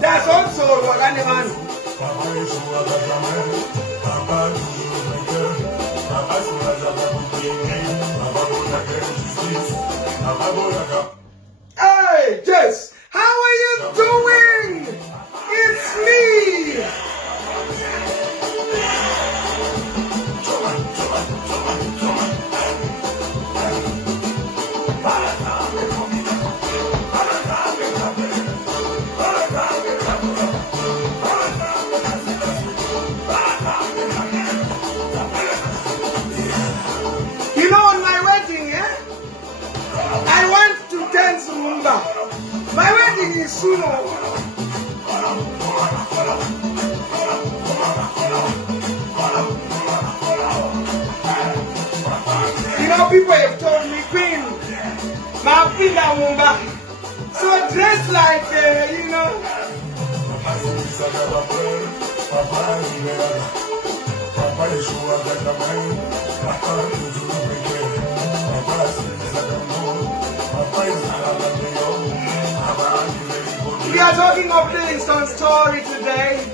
That's also what anyone. Hey, Jess, how are you doing? It's me. You know, on my wedding, I want to dance Zumba. My wedding is soon. You know, people have told me, Queen, my Pinda Mumba. So dress like, you know. We are talking of Livingstone's story today.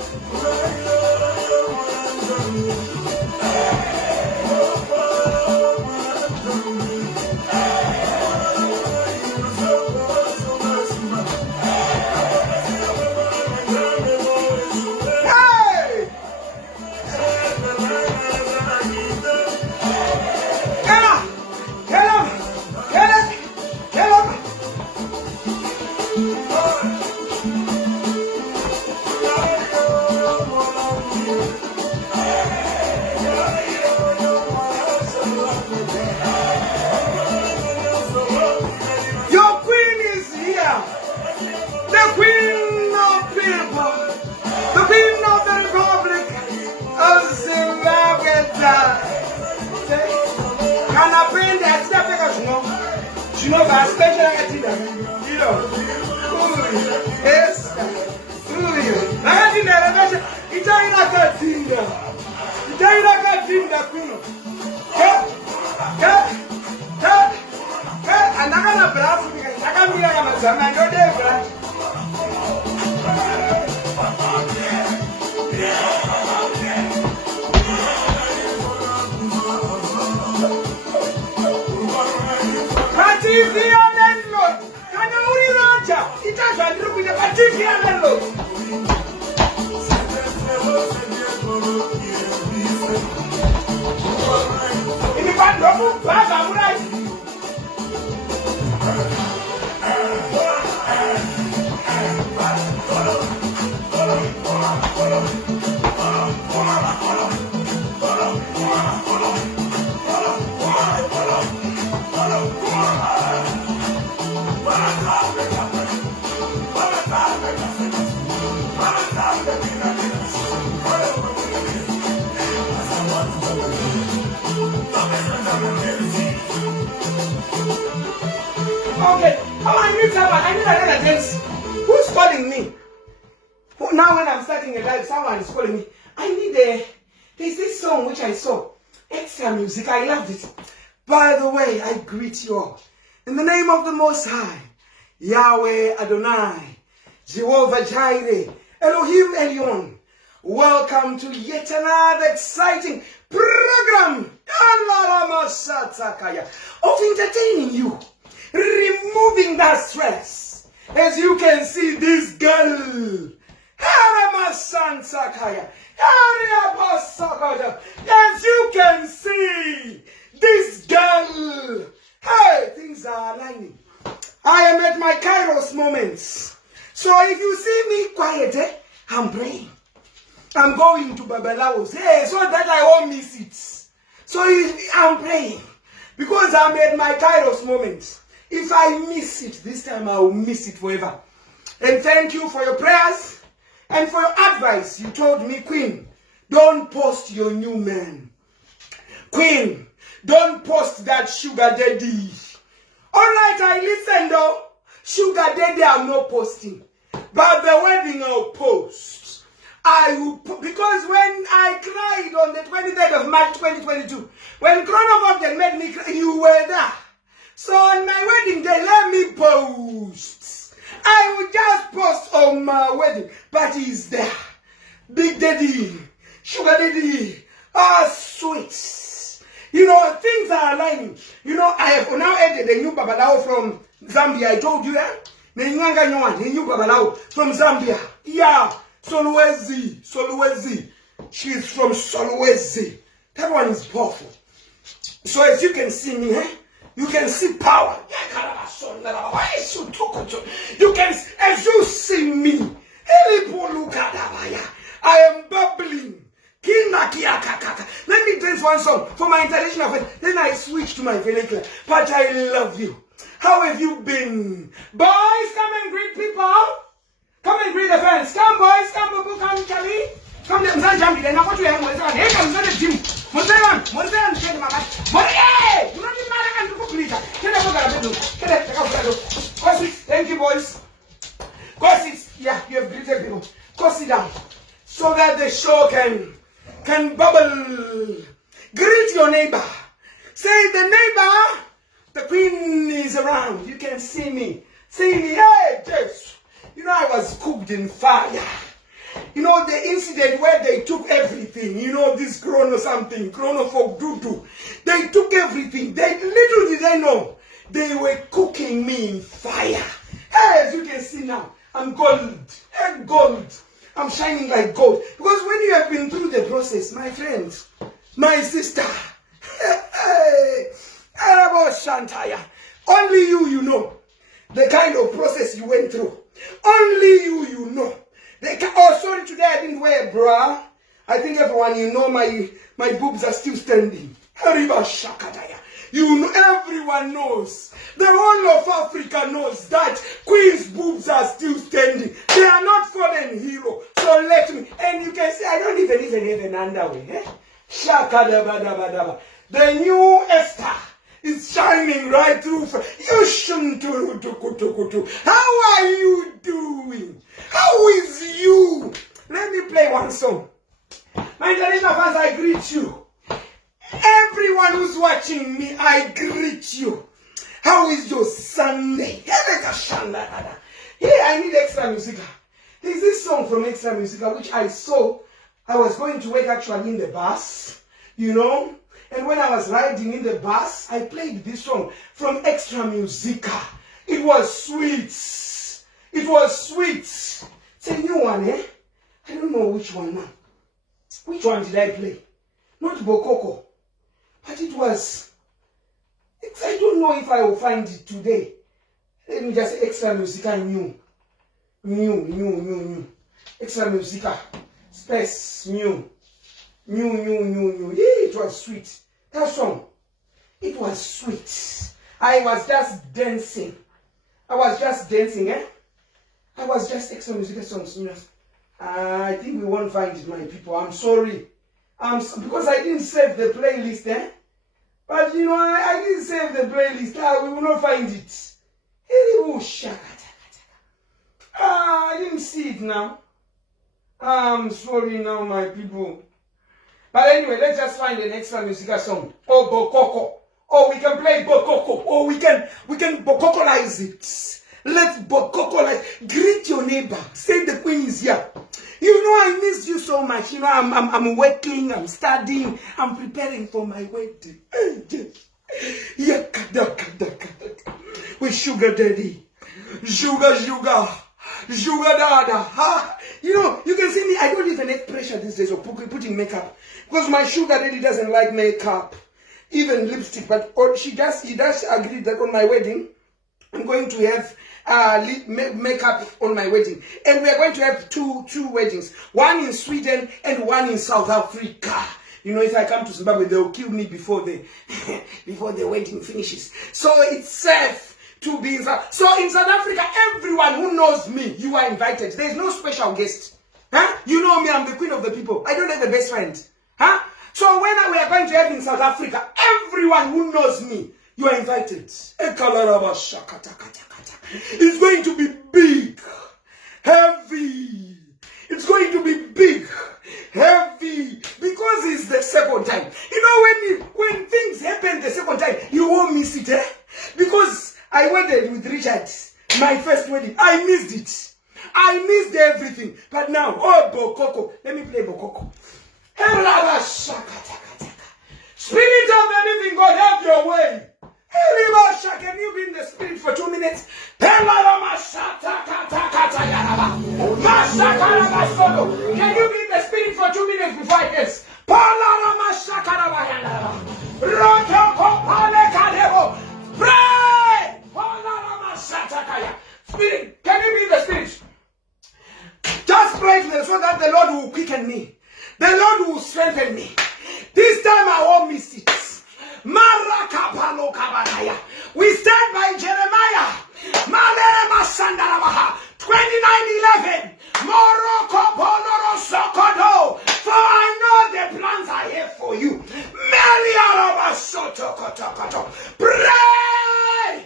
You know, by special activity, you know, yes, Okay, I need another dance. Who's calling me? Now when I'm starting a live, someone is calling me. There's this song which I saw. Extra music, I loved it. By the way, I greet you all. In the name of the Most High, Yahweh Adonai, Jehovah Jireh, Elohim Elyon. Welcome to yet another exciting program of entertaining you, removing that stress. As you can see, this girl, as you can see, this girl, hey, things are aligning. I am at my Kairos moments. So if you see me quiet, I'm praying. I'm going to Babalawo's, so that I won't miss it. So I'm praying because I'm at my Kairos moments. If I miss it this time, I will miss it forever. And thank you for your prayers and for your advice. You told me, Queen, don't post your new man. Queen, don't post that sugar daddy. Alright, I listen though. Sugar daddy, I'm not posting. But the wedding I'll post. I will, because when I cried on the 23rd of March 2022, when coronavirus made me cry, you were there. So on my wedding day, let me post. I will just post on my wedding, but he's there. Big daddy, sugar daddy, sweet. You know, things are aligning. You know, I have now added a new babalao from Zambia. I told you that. The new babalao from Zambia. Yeah, Solwezi. She's from Solwezi. That one is powerful. So as you can see me, you can see power. You can, as you see me, I am bubbling. Let me dance one song for my international friends. Then I switch to my vernacular. But I love you. How have you been? Boys, come and greet people. Come and greet the fans. Come, boys. Come, Bubu. Come, Charlie. Come, them San Jambi. Then I want to hear Mozeran. Here comes the gym. Mozeran, take my man. But hey, you don't need matter and to complete. Thank you, boys. Cause it's, yeah, you have greeted people. Go sit down. So that the show can bubble. Greet your neighbor. Say, the neighbor, the queen is around. You can see me. See me. Hey, Jess. You know, I was cooked in fire. You know, the incident where they took everything. You know, this chrono folk do. They took everything. Little did they know. They were cooking me in fire. Hey, as you can see now, I'm gold. Gold. I'm shining like gold. Because when you have been through the process, my friends, my sister, only you know the kind of process you went through. Only you know. Oh, sorry, today I didn't wear a bra. I think everyone, you know, my boobs are still standing. You know, everyone knows. The whole of Africa knows that Queen's boobs are still standing. They are not fallen hero. So let me. And you can see, I don't even have an underwear. Shakadabadabadaba. The new Esther is shining right through. You shouldn't do. How are you doing? How is you? Let me play one song. My international fans, I greet you. Everyone who's watching me, I greet you. How is your Sunday? Here, I need extra music. There's this song from Extra Musica which I saw. I was going to work actually in the bus, you know. And when I was riding in the bus, I played this song from Extra Musica. It was sweet. It was sweet. It's a new one, eh? I don't know which one now. Which one did I play? Not Bokoko. But it was, I don't know if I will find it today. Let me just say Extra Musica new. Extra Musica. Space new. Yeah, it was sweet. That song. It was sweet. I was just dancing. eh? I was just Extra Musica songs. I think we won't find it, my people. I'm sorry. Because I didn't save the playlist, eh? But you know, I didn't save the playlist. We will not find it. I didn't see it now. I'm sorry now, my people. But anyway, let's just find an Extra Musica song. Oh, Bokoko. Oh, we can play Bokoko. Oh, we can Bokokolize it. Let's Bokokolize. Greet your neighbor. Say the queen is here. You know, I miss you so much. You know, I'm working, I'm studying, I'm preparing for my wedding. With sugar daddy. Sugar dada. You know, you can see me, I don't even have pressure these days of putting makeup. Because my sugar daddy doesn't like makeup. Even lipstick. But he does agree that on my wedding, I'm going to have makeup on my wedding. And we are going to have two weddings. One in Sweden and one in South Africa. You know, if I come to Zimbabwe, they'll kill me before the wedding finishes. So it's safe to be in South. So in South Africa, everyone who knows me, you are invited. There's no special guest. You know me, I'm the queen of the people. I don't have a best friend. So when we are going to have in South Africa, everyone who knows me, You are invited. It's going to be big, heavy. It's going to be big, heavy, because it's the second time. You know, when things happen the second time, you won't miss it, eh? Because I wedded with Richard, my first wedding. I missed it. I missed everything. But now, oh, Bokoko. Let me play Bokoko. Spirit of the living God, have your way. Can you be in the spirit for 2 minutes? Can you be in the spirit for 2 minutes before I guess? Pray! Spirit, can you be in the spirit? Just pray to them so that the Lord will quicken me. The Lord will strengthen me. This time I won't miss it. We stand by Jeremiah 29:11. For I know the plans I have for you. Pray!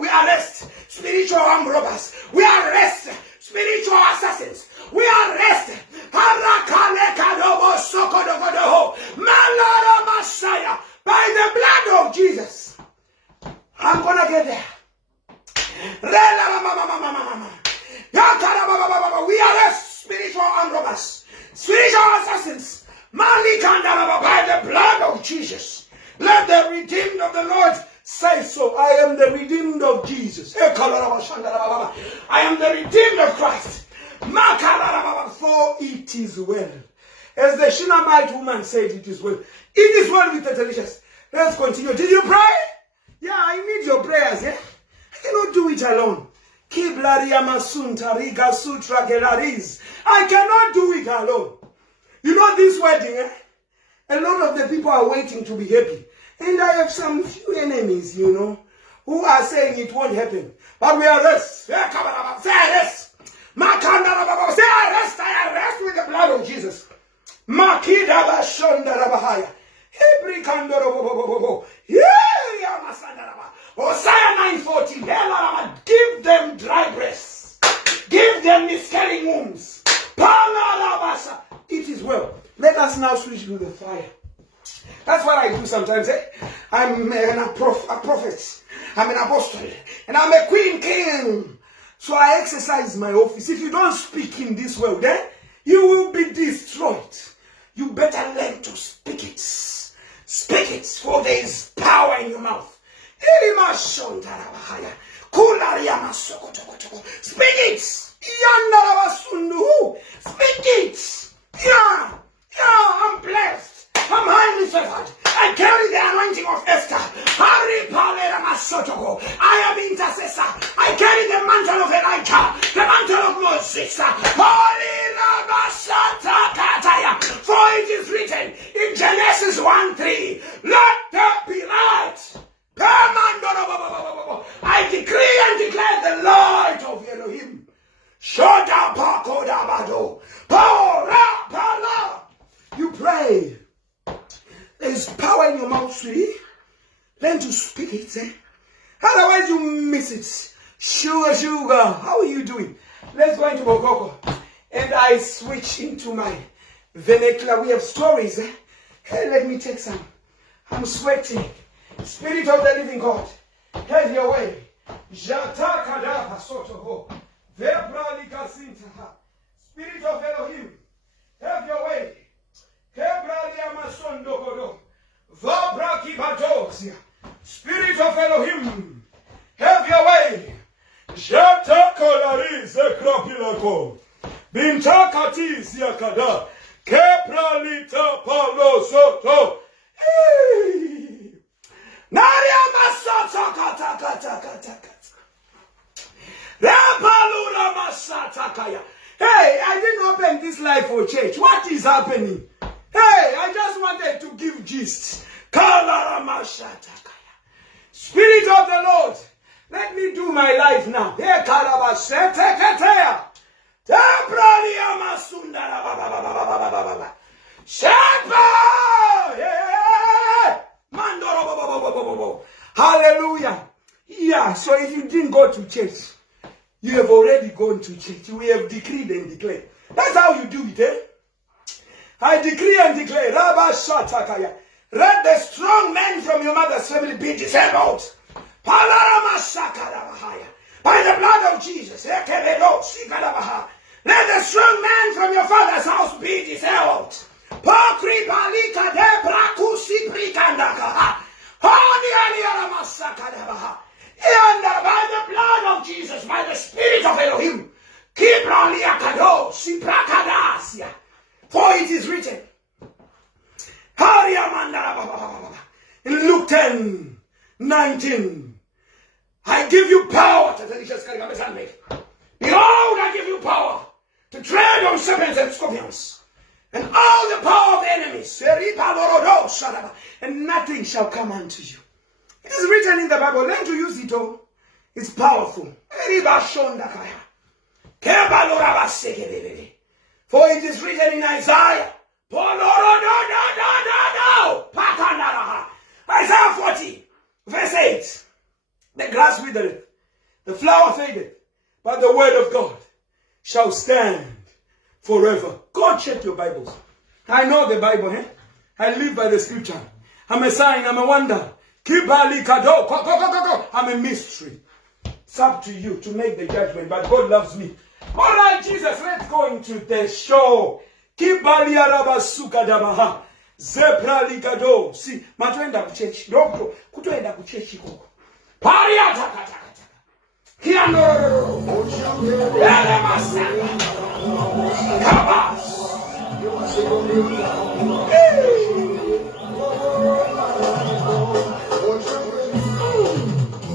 We arrest spiritual armed robbers. We arrest spiritual assassins. We arrest by the blood of Jesus. I'm gonna get there. We arrest spiritual armed robbers, spiritual assassins, by the blood of Jesus. Let the redeemed of the Lord say so. I am the redeemed of Jesus. I am the redeemed of Christ. For it is well. As the Shunammite woman said, it is well. It is well with the delicious. Let's continue. Did you pray? Yeah, I need your prayers. I cannot do it alone. I cannot do it alone. You know this wedding, a lot of the people are waiting to be happy. And I have some few enemies, you know, who are saying it won't happen. But we arrest. Say arrest. Say arrest. I arrest with the blood of Jesus. Hosea 9:14. Give them dry breasts. Give them miscarrying wombs. It is well. Let us now switch to the fire. That's what I do sometimes. I'm a prophet. I'm an apostle. And I'm a queen king. So I exercise my office. If you don't speak in this world, you will be destroyed. You better learn to speak it. Speak it, for there is power in your mouth. Speak it. Speak it. Yeah, I'm blessed. I'm highly favored. I carry the anointing of Esther. I am intercessor. I carry the mantle of Elijah, the mantle of Moses. For it is written in Genesis 1:3, let there be light. I decree and declare the light of Elohim. You pray. There's power in your mouth, sweetie. Learn to speak it. Otherwise you miss it. Sugar. How are you doing? Let's go into Bokoko. And I switch into my vernacular. We have stories. Hey, let me take some. I'm sweating. Spirit of the living God, have your way. Spirit of Elohim, have your way. Spirit of Elohim, have your way. Hey, I didn't open this life for church. What is happening? Hey, I just wanted to give gist. Spirit of the Lord, let me do my life now. go to church, you have already gone to church. We have decreed and declared. That's how you do it, eh? I decree and declare, Rabba Shatakaya, let the strong man from your mother's family be disabled. Palarama Shakadabahaya. By the blood of Jesus, let the strong man from your father's house be disabled. Pokri Balika de Brakusi Prikandaka. And by the blood of Jesus, by the Spirit of Elohim, for it is written in Luke 10:19, I give you power to KARIGAMBE-SANDBERG. Behold, I give you power to tread on serpents and scorpions and all the power of the enemies, and nothing shall come unto you. It is written in the Bible. Learn to use it all. It's powerful. For it is written in Isaiah. Isaiah 40, verse 8. The grass withereth, the flower fadeth, but the word of God shall stand forever. Go check your Bibles. I know the Bible, eh? I live by the scripture. I'm a sign, I'm a wonder. I'm a mystery. It's up to you to make the judgment, but God loves me. All right, Jesus, let's go into the show. Kibalia rabasuka dabaha. Zebra ligado. See, matuenda kuchechi. Doctor, kutuenda kuchechi koko. Paria takata. Kiano. Ele masaka. Kabas.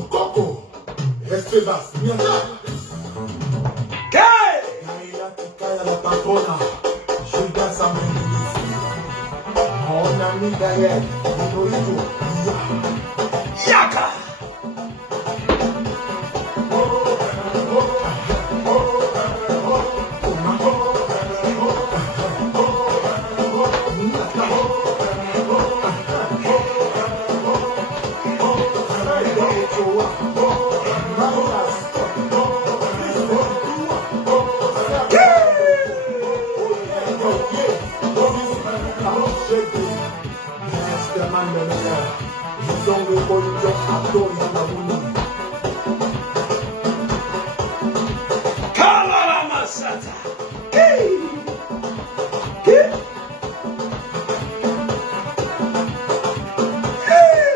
Coco. Estebas. Yaka.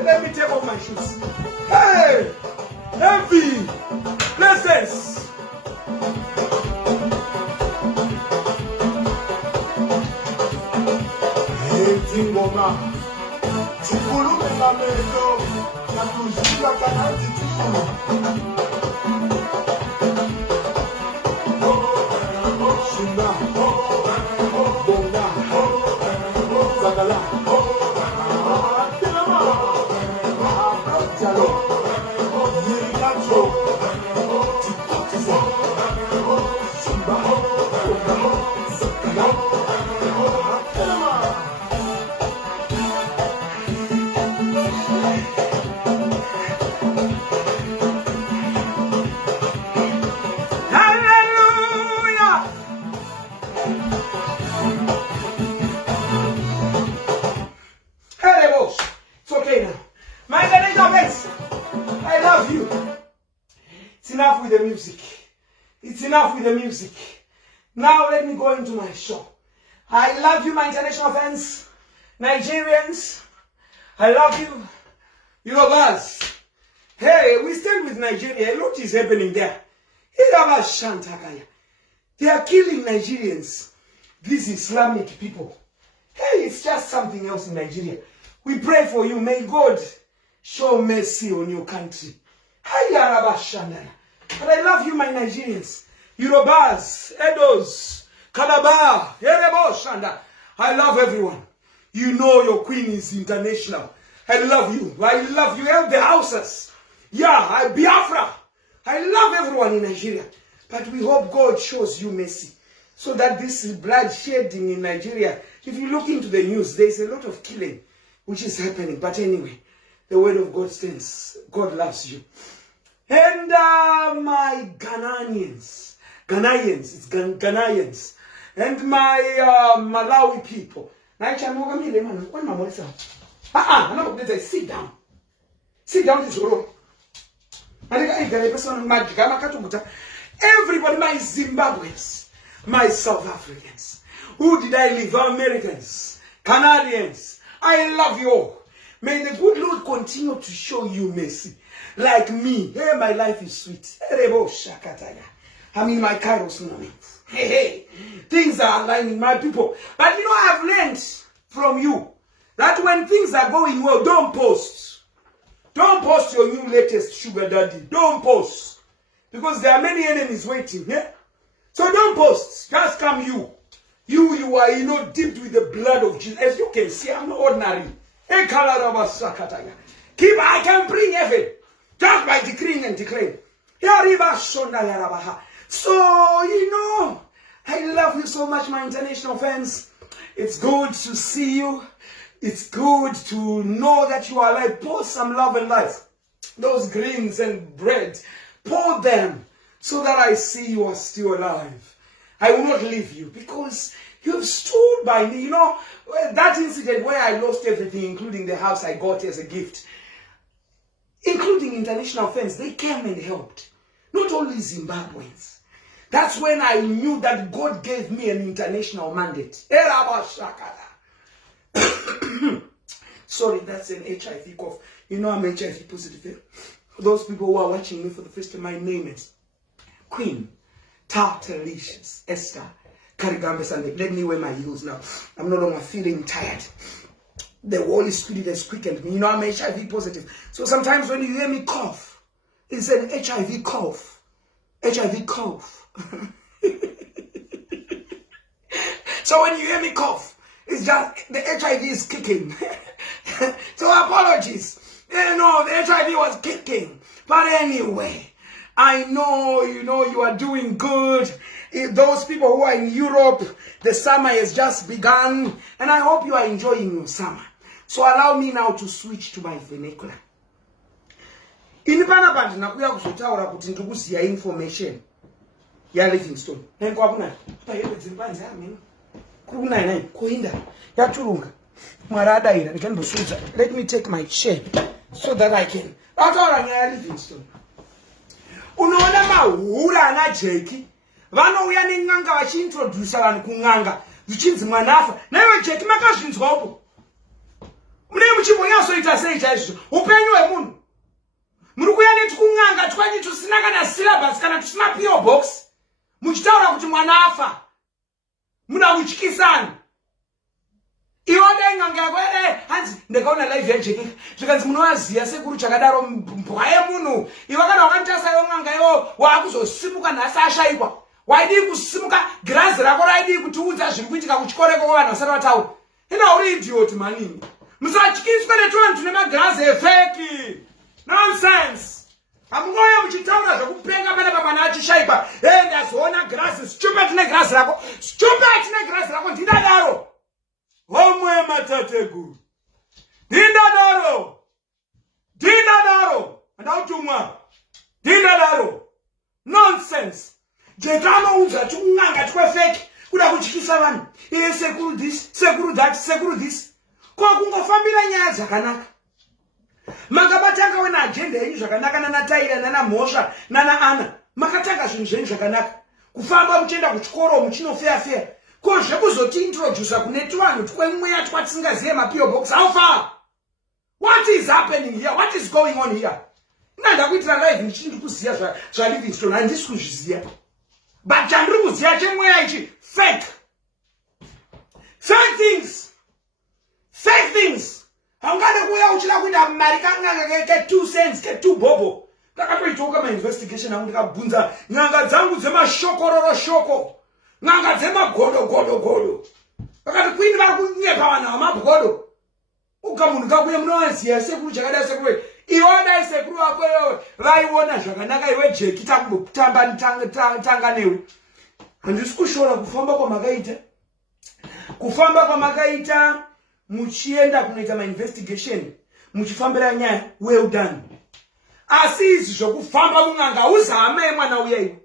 Let me take off my shoes. Hey, heavy blessings. It's okay now. My Elizabeth, I love you. It's enough with the music. It's enough with the music. Now let me go into my show. I love you, my international fans, Nigerians. I love you. You know us. Hey, we stay with Nigeria. A lot is happening there. They are killing Nigerians. These Islamic people. Hey, it's just something else in Nigeria. We pray for you. May God show mercy on your country. But I love you, my Nigerians. Yorubas, Edos, Calabar, Erebo, Shanda. I love everyone. You know your queen is international. I love you. I love you. Help the houses. Yeah, Biafra. I love everyone in Nigeria. But we hope God shows you mercy. So that this bloodshedding in Nigeria, if you look into the news, there's a lot of killing which is happening. But anyway, the word of God stands. God loves you. And my Ghanaians, it's Ghanaians, and my Malawi people. Sit down. Sit down, this room. Everybody, my Zimbabweans, my South Africans, who did I leave? Americans, Canadians, I love you all. May the good Lord continue to show you mercy. Like me, hey, my life is sweet. I'm in my Kairos moment. Hey, things are aligning, my people. But you know, I've learned from you that when things are going well, don't post. Don't post your new latest sugar daddy. Don't post. Because there are many enemies waiting. Yeah? So don't post. Just come you. You are, dipped with the blood of Jesus. As you can see, I'm not ordinary. I can bring heaven just by decreeing and declaring. So, I love you so much, my international fans. It's good to see you. It's good to know that you are alive. Pour some love and life. Those greens and bread, pour them so that I see you are still alive. I will not leave you because you have stood by me. That incident where I lost everything, including the house I got as a gift, including international fans, they came and helped. Not only Zimbabweans. That's when I knew that God gave me an international mandate. Sorry, that's an HIV cough. I'm HIV positive. For those people who are watching me for the first time, my name is Queen Tartalicious Esther KARIGAMBE-SANDBERG. Let me wear my heels now. I'm no longer feeling tired. The Holy Spirit has quickened me. I'm HIV positive. So sometimes when you hear me cough, it's an HIV cough. HIV cough. So when you hear me cough, it's just the HIV is kicking. So apologies. The HIV was kicking. But anyway, I know, you are doing good. If those people who are in Europe, the summer has just begun. And I hope you are enjoying your summer. So allow me now to switch to my vernacular. In Panaband, nakuya kuzotaura kuti ndikuziya information yaLivingstone. Nenkwabuna. Payebe dzimbanzi amini. Kurunai koinda. Yaturunga. Marada ira ndikanbosudza. Let me take my chair so that I can. Ataura yaLivingstone. Unoona mahura ana dzake. Vanouya nenganga vachiintroduce vanhu kunganga. Zvichinzi mwanafa. Naiwe dzake makazvinzwa upo. Mune muchimboyasoita sei chaizvo? Upenyu hwemunhu. Muri kuya netukunganga twanyi tusina kana syllabus kana tusina PO box. Muchitaura kuti mwana afa. Muda kutyisana. Iwode nganga kwere hanzi ndakaona live yajeke. Zvikanzi munowaziya sekuru chakadaro mbwa yemunhu. Iwe kana wakantasa yonganga iwo wakuzosimuka nhasi ashaikwa. Waidi kusimuka girazi rako raidi kutiudza zviri kuitika kuchikoreko vanhu vasati vataura. Ina uri idiot maningi. Musatyiswa netunhu nemagirazi efeki. Nonsense. Amungoya muchitaura zvekupenga pana pamwana achishaikwa. Ndazoona girazi stupid negirazi rako. Stupid negirazi rako ndinadaro. Homwe matateguru. Ndinadaro. Andautumwa. Ndinadaro. Nonsense. Jekano uza chunganga twefeki. Kuda kuchikisa vanhu. Sekuru this, sekuru that, sekuru this. Kwa kungofambira nyaya dzakanaka. Makabatanga wena agenda yenyu zvakanaka nana Taira nana Mhosva nana Ana. Makatanga zvinhu zvenyu zvakanaka. Kufamba muchienda kuchikoro muchinofeya. Ko zvekuzoti introduce kune twanhu twemweya twatisingaziye maPO box. How far? What is happening here? What is going on here? Nanda kuitira live ndichiri kuziya zvaLivingstone handisi kuzviziya. But chandiri kuziya chemweya ichi fake. Fake things. Haungade kuya uchida kuita mari kanganga ke 2 cents ke 2 bobo. Takatoitoka investigation hangu ndikabvunza nganga dzangu dzemashokororo shoko. Nganga dzemagodo. Pakati kwini vari kunyepa vanhu vamabhodo. Ukamunhu kakuye munowaziya sekuru chakadai sekuru. Iwona sekuru wako iwewe vaiona zvakanaka iwe jeki tanga newe. Handisi kushora kufamba kwamakaita. Muchienda kunoita investigation. Muchifambira nyaya. Well done. asizi zvokufamba mun'anga uzame mwana uya iwe.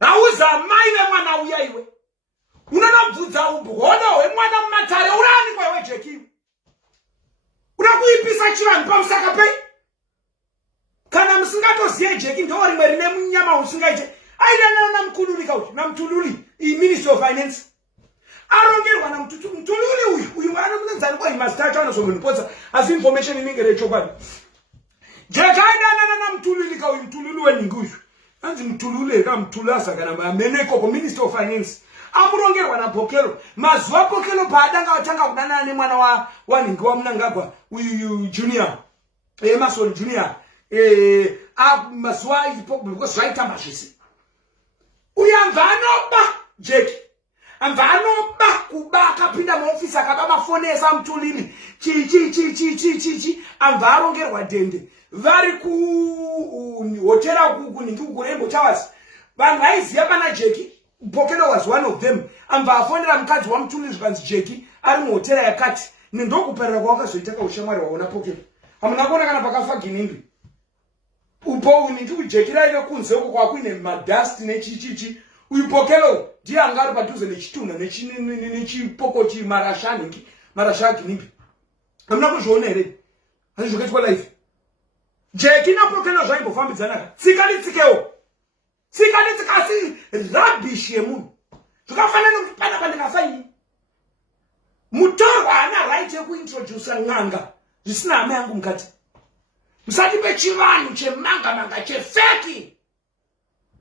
Hauzamai vemwana uya iwe. Unonobvudza ubhono hwemwana mumatare urani kwewe Jeki. Unakuipisa chivanhu pamusaka pei? Kana musingatoziye Jeki ndo rimwe rine munyama usingaite. Aidana namkululika uyu namtululi Ministry of Finance. Arongerwa namtululi uyu anomunzani kwa imastata anozomupotsa as information inenge rechokwadi. Jeki aidana namtululika uyu mtululi weningi uyu. Anzi mtulule kamtulasa kana ameneko ku Ministry of Finance. Amurongerwa na Pokelo. Mazuva Pokelo paadanga watanga kudanana nemwana waningi wa Mnangagwa uyu Junior. Emerson Junior. Mazuva ipo zvaitamba zvese. Uyu amvanoba Jeki. Amvanoba kuba akapinda muofisi akaba mafonesa mtulili. Chi. Amvarongerwa dende. Vari ku hotela kuningi kuRainbow Towers. Vanhu vaiziva pana Jeki. Pokelo was one of them. Amvafonera mukadzi wamtulili zvanzi Jeki ari muhotela yakati. Nendokuperera kwakazoita ushamwari waona Pokelo. Hamuna kuona kana pakafa ginimbi. Upo uningi Jeki raive kunze uko kwakuine madust nechichichi. Uyu Pokelo ndiye anga ari padhuze nechituna nechipokoti marasha ginimbi. Hamuna kuzviona here? Hazvizvokaitwa live. Jeki na Pokelo zvaimbofambidzana. Tsikalitikewo. Tsikalitsikasi rubbish yemunhu. Zvakafanana kuti pana pandingafaini. Mutorwa ana right yekuintroduce n'anga. Zvisina hama yangu mukati. Musati pechivanhu chemanga chefeki.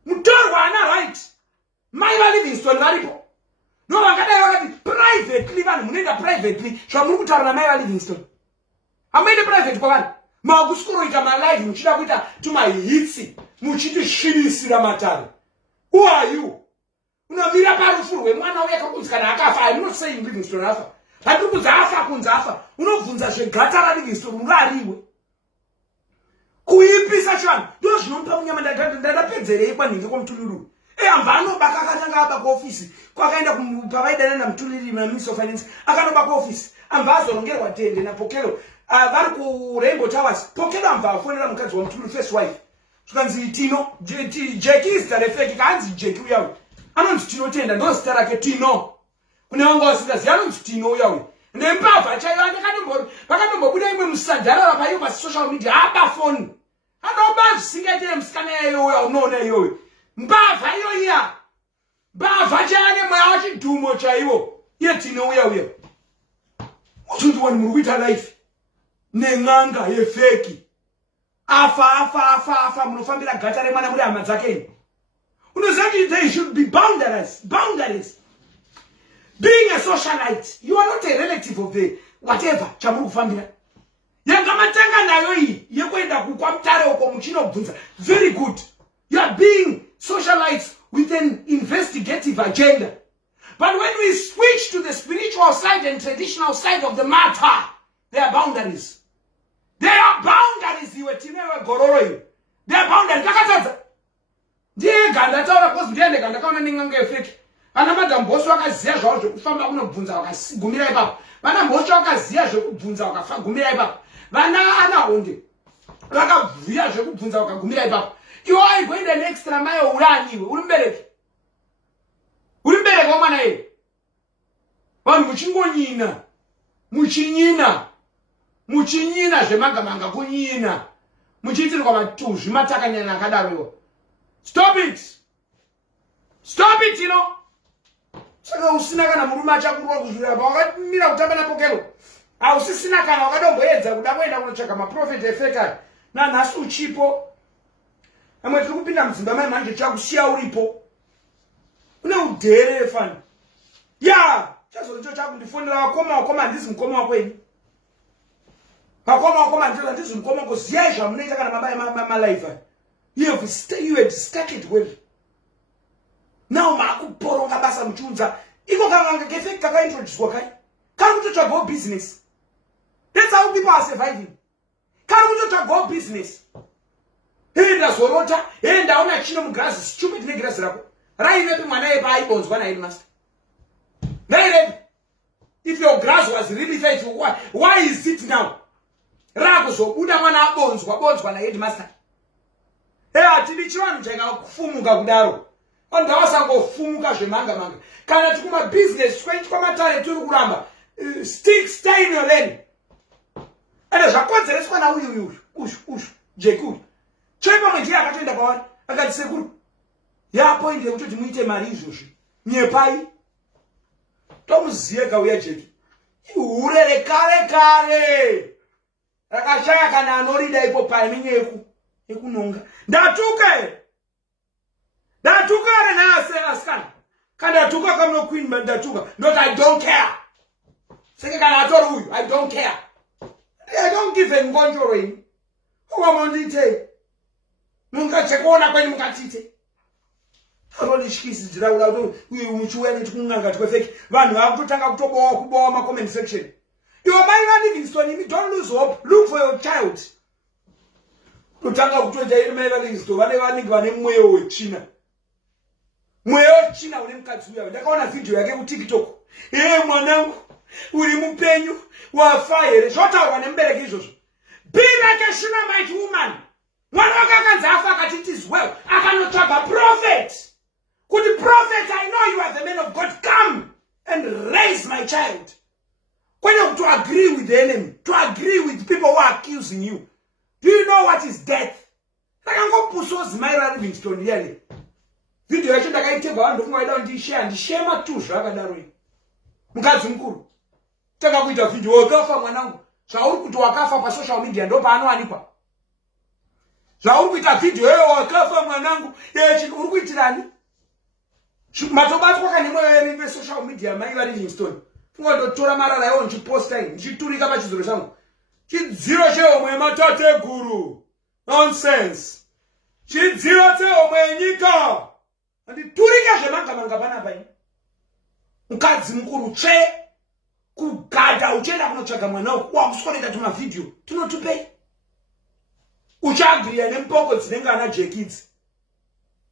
Mutorwa ana right. Mai yaLivingstone varipo. No vangadai vakati privately vanhu munoenda privately. Zvamuri kutaura namai yaLivingstone. Hamuende private kwavanhu. Makusikuroita malive muchida kuita tumahitsi. Muchiti shinisira matare. Who are you? Unomira parufu rwemwana uya kakunzikana akafa. I'm not saying Livingstone afa. Hati kunza afa kunza afa. Unobvunza zvegata raLivingstone ungariwe. Kuipisa chivanhu. Ndo zvinompa munyama ndadapedzerei kwaningi kwamtululu. Amvanobaka akatanga aba kuofisi. Kwakaenda pavaidana namtulili Ministry of Finance. Akanoba kuofisi. Amvazorongerwa dende na Pokelo. Vari kuRainbow Towers. Pokelo amvafonera mukadzi wamtululu first wife. Zvikanzi Tino, Jeki is the refeki, kanzi Jeki uyawe. Anonzi Tino tenda, ndo zita rake Tino. Kune wanga wasingazi, anonzi Tino uyawe. Nempava chaiyo, vakanombobuda imwe musajara vapayo social media, aba phone. Anoba zvisingaitire musikana yayo uya unoona iyoyo. Mbavha iyo iya. Mbavha chayane mweya wachidhumo chaiwo. Iye Tino uya. Utunzi wani muri kuita life. Neng'anga yefeki. Afa munofambira gata remwana muri hama dzake. Unoziva kuti there should be boundaries. Being a socialite, you are not a relative of the whatever chamuri kufambira. Yanga matanga nayo iyi yekuenda kukwamutare uko muchinobvunza. Very good. You are being socialites with an investigative agenda. But when we switch to the spiritual side and traditional side of the matter, there are boundaries. There are boundaries iwe tinewe gororo iwe. There are boundaries. Takatadza. Ndiye ganda taura kozi ndiye ganda kaona ninganga efeki. Ana madamboso akaziya zvawo zvekufamba kunobvunza wakagumira ipapo. Vana mbosho vakaziya zvekubvunza wakagumira ipapo. Vana ana honde vakabvuya zvekubvunza wakagumira ipapo. Iwe aigoenda next ramayo urani iwe uri mubereki. Uri mubereki wamwana iye. Vanhu muchingonyina. Muchinyina zvemanga kunyina. Muchiitirwa matuzvi matakanyana akadaro. Stop it, you know. Saka usina kana murume achakurwa kuzvira pawakamira kutamba na Pokelo. Ausisina kana wakadomboedza kuda kuenda kunotsvaka maprofeti efeka. Nanhasi uchipo. Amwe tiri kupinda mudzimba mai manje chakusiya uripo. Une udhere fani. Ya, chazocho chakundifonera wakoma handisi mukoma wakweni. Wakoma handisi mukoma wako ziyai zvamunoita kana malive. You had started well. Now makuporonga basa muchiunza. Iko kanga kefeki kakaintroduce kai. Kari kutotsva go business. That's how people are surviving. Kari kutotsva go business. Enda zorota, enda ona chino mugrazi, stupid negrazi rako. Raivepi mwana yepa aibonzwa na headmaster. Raivepi. If your grass was really faithful, why is it now? rakuzobuda mwana abonzwa na headmaster. Atidi chivanhu chakafumuka kudaro. Vanhu ngavasangofumuka zvemanga. Kana tikuma business tikuitwa matare turi kuramba. Stick stay in your lane. Ende zvakonzereswa na uyu dzake. Chepa mwenje akatoenda kwavari. Akati sekuru. Yapoinde yekutoti muite mari izvozvi. Nyepai. Tomuziye kauya dzake. Urere kare. Rakashaya kana anorida ipo paiminye yekunonga. Ndatuka renase askana. Kana ndatuka kamno queen ndatuka. Not I don't care. Seke kana atori uyu I don't care. I don't give a ngonjoro imi. Uwa mondite. Munga chekona kwenye mukatite. Aroni shikisi jiraula uyu muchuweni tikunganga tikwefeki. Vanhu vakutotanga kutobowa ma comment section. You are my yaLivingstone, don't lose hope. Look for your child. Utanga kutoita yaLivingstone, vane mweyo wechina. Mweyo wechina une mukadzi uya. Ndakaona video yake ku TikTok. Mwanangu, uri mupenyu, wafa here. Zvotaurwa nemubereki izvozvo. Be like a Shunammite woman. Mwana wake akanzi afa akati it is well. Akanotsvaga prophet. Kuti prophet, I know you are the man of God. Come and raise my child. When to agree with the enemy, to agree with people who are accusing you. Do you know what is death? I can go push my yaLivingstone here. Video yake ndakaitega vanhu ndofunga ndishare matu zvakadaro. Mukadzi mukuru. Taka kuita video wakafa mwanangu. Zvauri kuti wakafa pa social media ndo paanowanikwa. Zvauri kuita video wakafa mwanangu. Uri kuitirani? Matobatwa kana mweyo eri social media mai yaLivingstone. Funga marara yao nchiposta hii. Nchiturika pachizoro changu. Chidziro cheomwe matate guru. Nonsense. Chidziro cheomwe nyika. Anditurika zvemanga panapa hii. Mukadzi mukuru kugada uchenda kunotsvaga mwana wako. Wakuswoneta tuma video. Tunotupei. Uchagria nempoko dzinenge ana dzake idzi.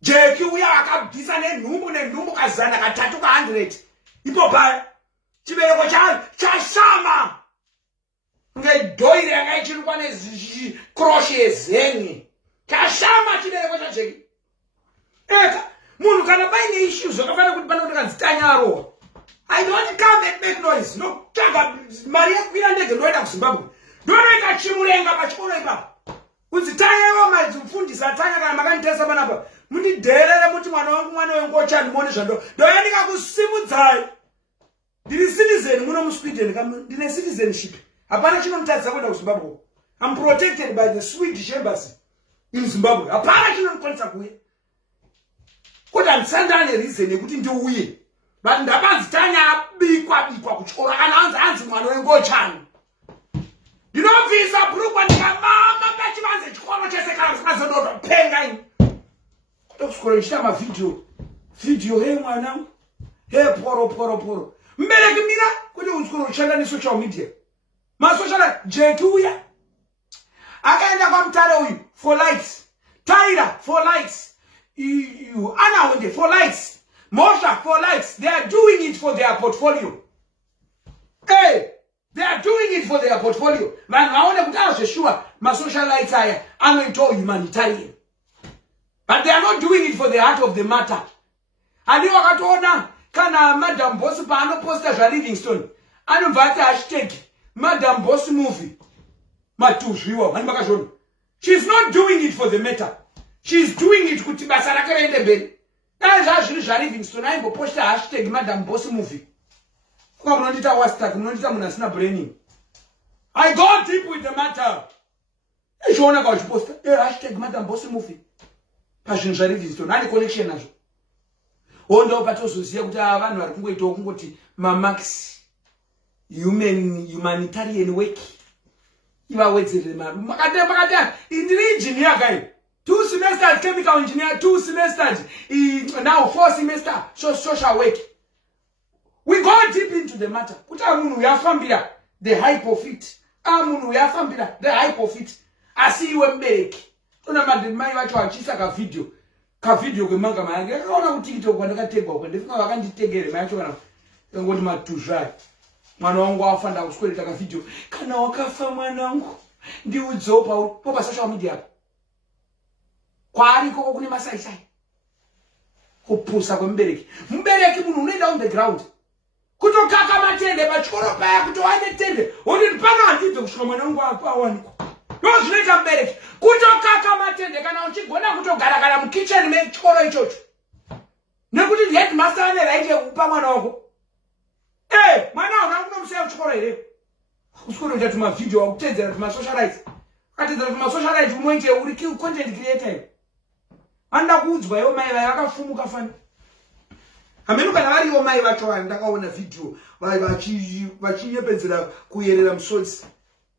Dzake uya akabvisa nenhumbu kazana katatu ka 100. Ipo paya. Chibereko chashama. Ngedhoire yakaichirukwa nekroshe zengi. Chashama chibereko chadzake. Eka, munhu kana paine issues zvakafanira kuti pano kanzi tanyaro. I don't come and make noise. No, tsvaga mari yakwira ndege ndoenda kuZimbabwe. Ndonoita chimurenga pachikoro ipapo. Kunzi tanyawo madzifundisa tanya kana makanditesa panapa. Mundidherere muti mwana wengu ochandimone zvando. Ndoyandika kusimudzai. Ndiri citizen muno muSweden, ndine citizenship. Hapana chinonitadzisa kuenda kuZimbabwe. I'm protected by the Swedish embassy in Zimbabwe. Hapana chinonitadzisa kuuya. Kuti handisandane reason yekuti ndiuye. But ndabanzi tanya abikwa kuchikora kana hanzi mwana wengu ochani. Ndinobvisa bhurukwa ndikamama pachivanze chikoro chese kana zvikazondopenga ini. Tokuswera ndichita mavideo. Hey mwanangu. Hey poro. Mbereki mira kuti uskoro uchanda ni social media. Social dzake uya. Akaenda kwa mtare uyu for likes. Tyra for likes. Anna Wende for likes. Mosha for likes. They are doing it for their portfolio. Hey, they are doing it for their portfolio. Man, vaone kuti azveshuwa masocialites aya anoitawo humanitarian. But they are not doing it for the heart of the matter. And you wakatoona kana Madam Boss paanoposta yaLivingstone anobva ati hashtag Madam Boss movie matuzviwa vanhu vakazvona. She's not doing it for the matter. She's doing it kuti basa rake riende mberi. Dai zvazviri yaLivingstone aimboposta hashtag Madam Boss movie. Kuma munondita washtag munondita munhu asina braining. I go deep with the matter. Ichiona kwachiposta hashtag Madam Boss movie pazvinhu yaLivingstone ane connection nazvo. Ondo patozoziya kuti vanhu vari kungoitawo kungoti mamax humanitarian work ivawedzerere mari. Makati ndiri engineer guy. 2 semesters chemical engineer, 2 semesters now 4 semesters social work. We go deep into the matter. Kuti munhu uyafambira the high profit. Munhu uyafambira the high profit. Asi iwe mbereki. Tona mai vacho vachisa kavideo kwemanga mayange. Akaona kuti TikTok kwandakategwa kwa ndifika vakanditegere mai vacho kana ngoti matuzva. Mwana wangu afanda kusweleta kavideo. Kana wakafa mwanangu. ndiudzopa pa social media kwari koko kune masaisai kupusa kwembereki mbereki munhu unoenda on the ground kutokaka matende pachikoro paya kuti wane tende woti pana handibve kusvika mwana wangu awanikwa ndozvinoita mubereki kutokaka matende kana uchigona kutogara kana mukitchen mechikoro ichocho nekuti headmaster ane right yekupa mwana wako mwana wangu unomusiya kuchikoro here usikunoita tumavideo wakutedzera tumasocialites akatedzera tumasocialites unoite uri content creator here anda kuudzwa ivo mai vakafumuka fani hameno kana varivo mai vacho vanhu ndakaona video vachinyepedzera kuyerera musodzi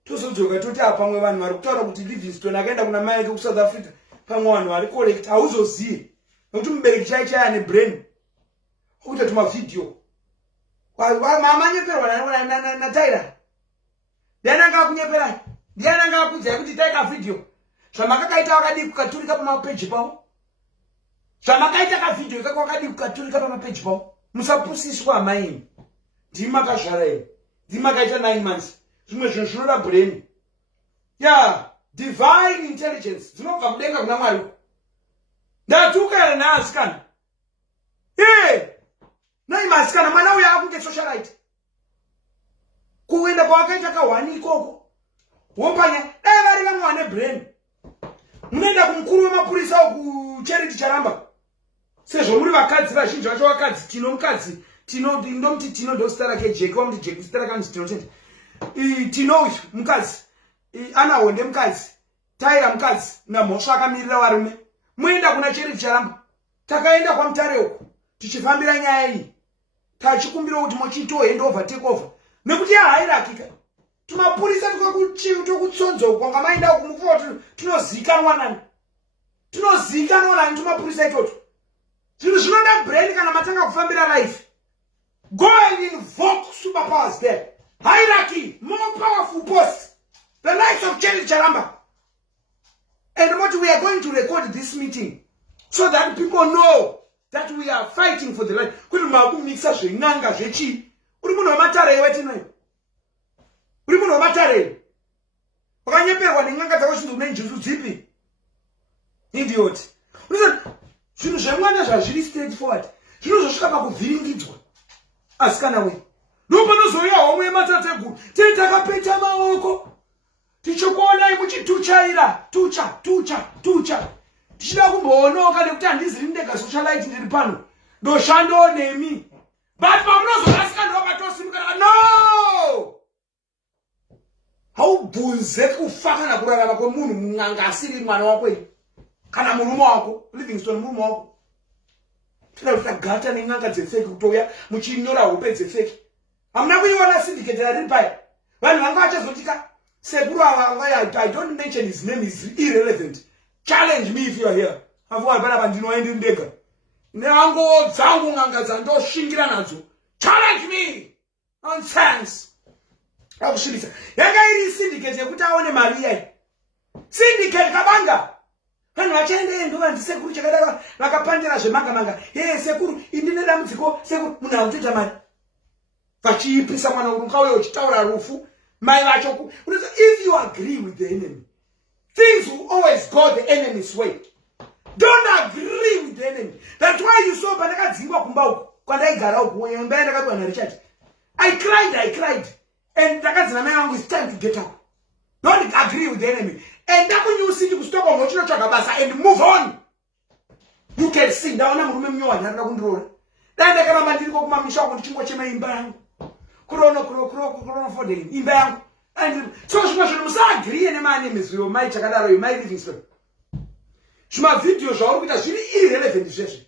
tozodzoka toti pamwe vanhu vari kutaura kuti Livingstone akaenda kuna mai ake kuSouth Africa pamwe vanhu vari correct hauzozivi nokuti mubereki chaichai ane brain okuita tumavideo manyeperwa nataira ndiananga akunyeperai ndiananga akudzai kuti taika video zvamakakaita wakadii kukaturika pamapeji pavo zvamakaita kavideo kako wakadii kukaturika pamapeji pavo musapusiswa amaini ndimakazvara ine ndimakaita 9 months zvimwe zvinhu zvinoda brain divine intelligence dzinobva mudenga kuna Mwari ndatuka naasikana nai masikana mwana uya akunge socialite kuenda kwakaita kahwani ikoko wopanya dai vari vamwe vane brain munoenda kumukuru wemapurisa kuCharity Charamba sezvo muri vakadzi vazhinji vacho vakadzi tino mukadzi ndomti tino ndosita rake dzake wamuti dzake sita rakanzi tino tende tino mukadzi ana honde mukadzi taira mukadzi namhosva akamirira varume muenda kuna Charity Charamba takaenda kwamutare uku tichifambira nyaya iyi tachikumbira kuti mochito hand over take over nekuti yahairakika tumapurisa tokutsonzo kwanga maenda kumufuwa tunozikanwa nani tumapurisa itoto zvinhu zvinoda brain kana matanga kufambira life go and invoke superpowers there hierarchy more powerful posts the likes of Charity Charamba and what we are going to record this meeting so that people know that we are fighting for the life kuti makumixa zvenanga zvechi uri munhu wamatare wetinoyo uri munhu wamatare wakanyeperwa nen'anga dzako chinzi une njutsu dzipi idiot zvinhu zvemwana zvazviri straightforward zvinozosvika pakuvhiringidzwa asikana we ndopanozoya homwe yematateguru tei takapeta maoko tichikuonai muchituchaira tucha tichida kumboonoka nekuti handiziri ndega socialite ndiri pano ndoshandowo nemi but pamunozorasika ndopatosimukaa no haubvunze kufa kana kurarama kwemunhu mun'anga asiri mwana wako iyi kana murume wako Livingstone murume wako tinoda kuti agata nen'anga dzefeki kutouya muchinyora hope dzefeki hamuna kuiona syndicate rari paya vanhu vanga vachazotika sekuru ava I don't mention his name is irrelevant challenge me if you are here afuwa panapa ndinoendi ndega neango dzangu n'anga dzandoshingira nadzo challenge me nonsense akusvibisa yanga iri syndicate yekuti aone mari iyai syndicate kabanga vanhu vachienda ndova ndisekuru chakadaro vakapandira zvemanga sekuru indine dambudziko sekuru munhu akutoita mari vachiipisa mwana urukauya uchitaura rufu mai vacho if you agree with the enemy things will always go the enemy's way. Don't agree with the enemy. That's why you saw pandakadzingwa kumba uku kwandaigara uku imba yandakatwa naRichard. I cried and ndakadzina mai vangu it's time to get up. Don't agree with the enemy. And ndakunyusiti kustoka ngochinotsvaga basa and move on. You can see ndaona murume mnyowa ndarida kundiroora. Dandakaramba ndiriko kumamisha uku ndichingochema imba yangu. Kurono for the imba yangu. And so zvimwe zvinhu musaagrie nemaenemies mai chakadaro mai Livingstone. Zvima video zvauri kuita zviri irrelevant zveshe.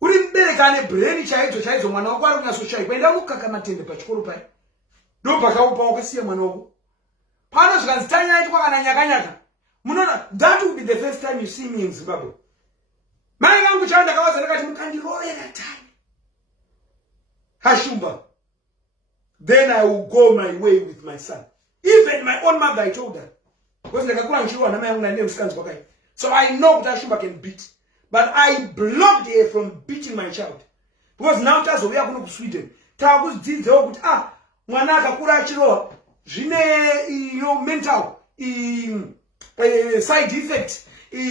Uri mubereki ane brain chaidzo mwana wako ari kunyatsoshayikwa enda unokaka matende pachikoro paya. Ndopakaupa wakasiya mwana wako. Pano zvikanzi tanyaitwa kana nyakanyaka. Munoona that will be the first time you see me in Zimbabwe. Mai vangu chandakavaza ndakati mukandirovera time. Hashumba. Then I will go my way with my son. Even my own mother, I told her. So I know that Hashumba can beat. But I blocked her from beating my child. Because now we are going to Sweden. Mwana akakura achirowa zvine mental side effect,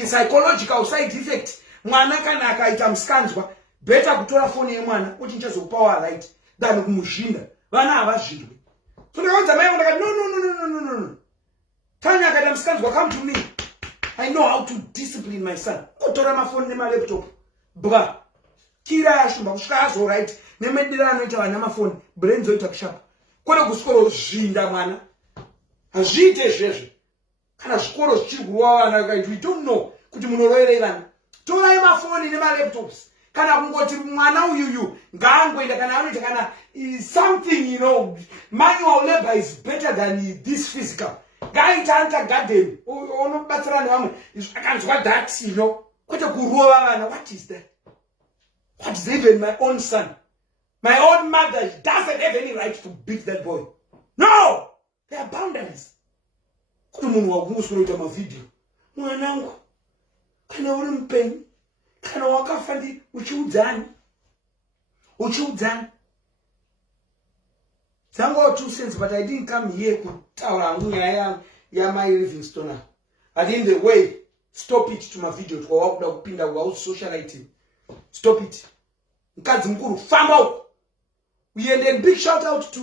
psychological side effect. Mwana kana akaita muskanzwa, better kutora phone yemwana uchinchazokupawo right than kumuzhinda. Vana havazvirwi. Tunoonza mai vangu no. Tanya akaita muskanzwa, come to me. I know how to discipline my son. Kutora mafoni nema laptop. Bra. Kira yashumba kusvika azo right. Nemedira anoita vana mafoni. Brain zoita kushapa. Kwete kusikoro zvinda mwana. Hazviite zvezvo. Kana zvikoro zvichiri kurwa vana we don't know kuti munoroererana. Torai mafoni nema laptops. Kana kungoti mwana uyuyu ngaangoenda kana anoita kana something, manual labor is better than this physical. Guy tanta garden unobatsirana vamwe akanzwa that, kwete kurova vana. What is that? What is even my own son? My own mother doesn't have any right to beat that boy. No! There are boundaries. Kuti munhu wakumusoroita mavideo. Mwanangu, kana uri mupenyu, kana wakafa ndi uchiudzani. Zango 2 cents, but I didn't come here to taura nyaya ya yaLivingstone. But in the way, stop it to my video to walk down kupinda kwa socialite. Stop it. Mkadzi mkuru famba uko. And big shout out to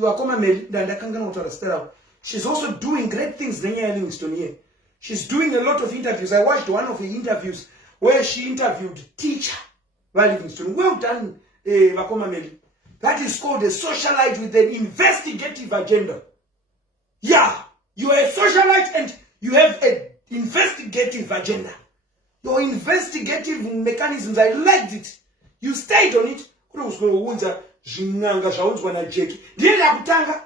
Wakoma Mary Dandakangana Utarastera. She's also doing great things in yaLivingstone here. She's doing a lot of interviews. I watched one of her interviews where she interviewed teacher yaLivingstone. Well done, Wakoma Mary. That is called a socialite with an investigative agenda. Yeah, you are a socialite and you have an investigative agenda. Your investigative mechanisms, I liked it. You stayed on it. Zvinanga zvaunzwa naJake. Ndiye ndakutanga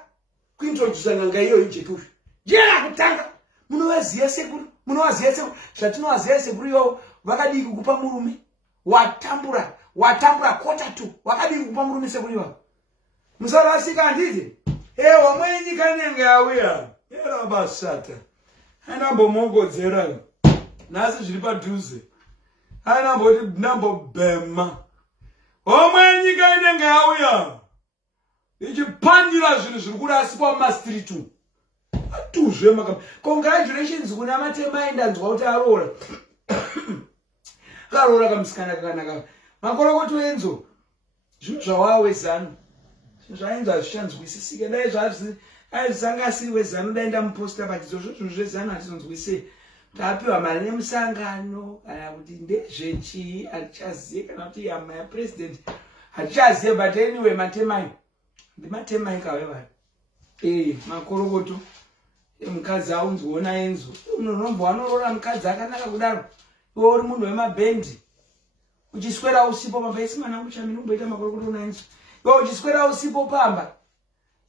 kuintroduce nganga iyo iJake uyu. Ndiye ndakutanga. Munovaziya sekuru, zvatinovaziya sekuru iwo vakadii kukupa murume. Watambura quarter to. Wakadii kukupa murume sekuru iwo. Musarasika handiti. Wamwe nyika nenge yauya. Era basata. Anambomongodzera. Nasi zviri padhuze. Anamboti nambobhema. Wamwe nyika nenge yauya. Ichipandira zvinhu zviri kuraswa mumastreet umu. Atuzve makamba. Congratulations kuna Matema ndanzwa kuti aroora. Karoora kamusikana kakanaka. Makorokoti wenzo. Zvinhu zvawawe zano. Zvinhu zvaenzo hazvichanzwisisike. Dai zvazvanga asiri wezano dai ndamuposta pachizo zvinhu zvezano hatizonzwisise. Tapiwa mari nemusangano kana kuti ndezvechii hatichaziye kana kuti hama yapresident hatichaziye, but anyway Matemai. Ndimatemai kawevari. Makorokoto. Mukadzi aunzwona Enzo. Unonombo wanorora mukadzi akanaka kudaro. Iwe uri munhu wemabhendi. Uchiswera usipo pamba isimana kuchamini umboita makorokoto na Enzo. Iwe uchiswera usipo pamba.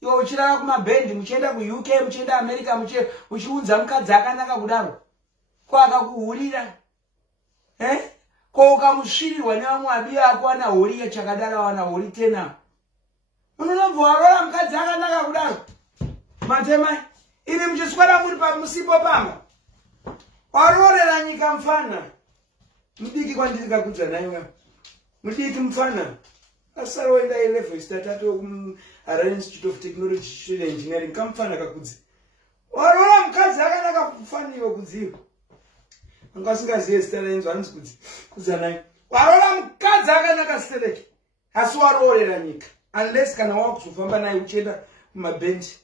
Iwe uchirara kumabhendi, muchienda kuUK, muchienda America, uchiudza mukadzi akanaka kudaro. Ko akakuhurira. Ko ukamusvirirwa nevamwe abiya ako ana hori yachakadara wana hori tena. Unonombo warora mukadzi akanaka kudaro. Matemai. Ini mchiswara muri pamusipo pamba. Warorera nyika mfana. Mudiki kwandiri kakudza nayo. Mudiki mfana. Asara wenda level statatu Harare Institute of Technology and Engineering kamfana kakudza. Warora mukadzi akanaka kufaniwa kudziwa. Angasingaziye stela Enzo hanzi kudza nayo. Warora mukadzi akanaka steleke. Asi warorera nyika. Unless kana wakuzofamba naye uchienda kumabhendi.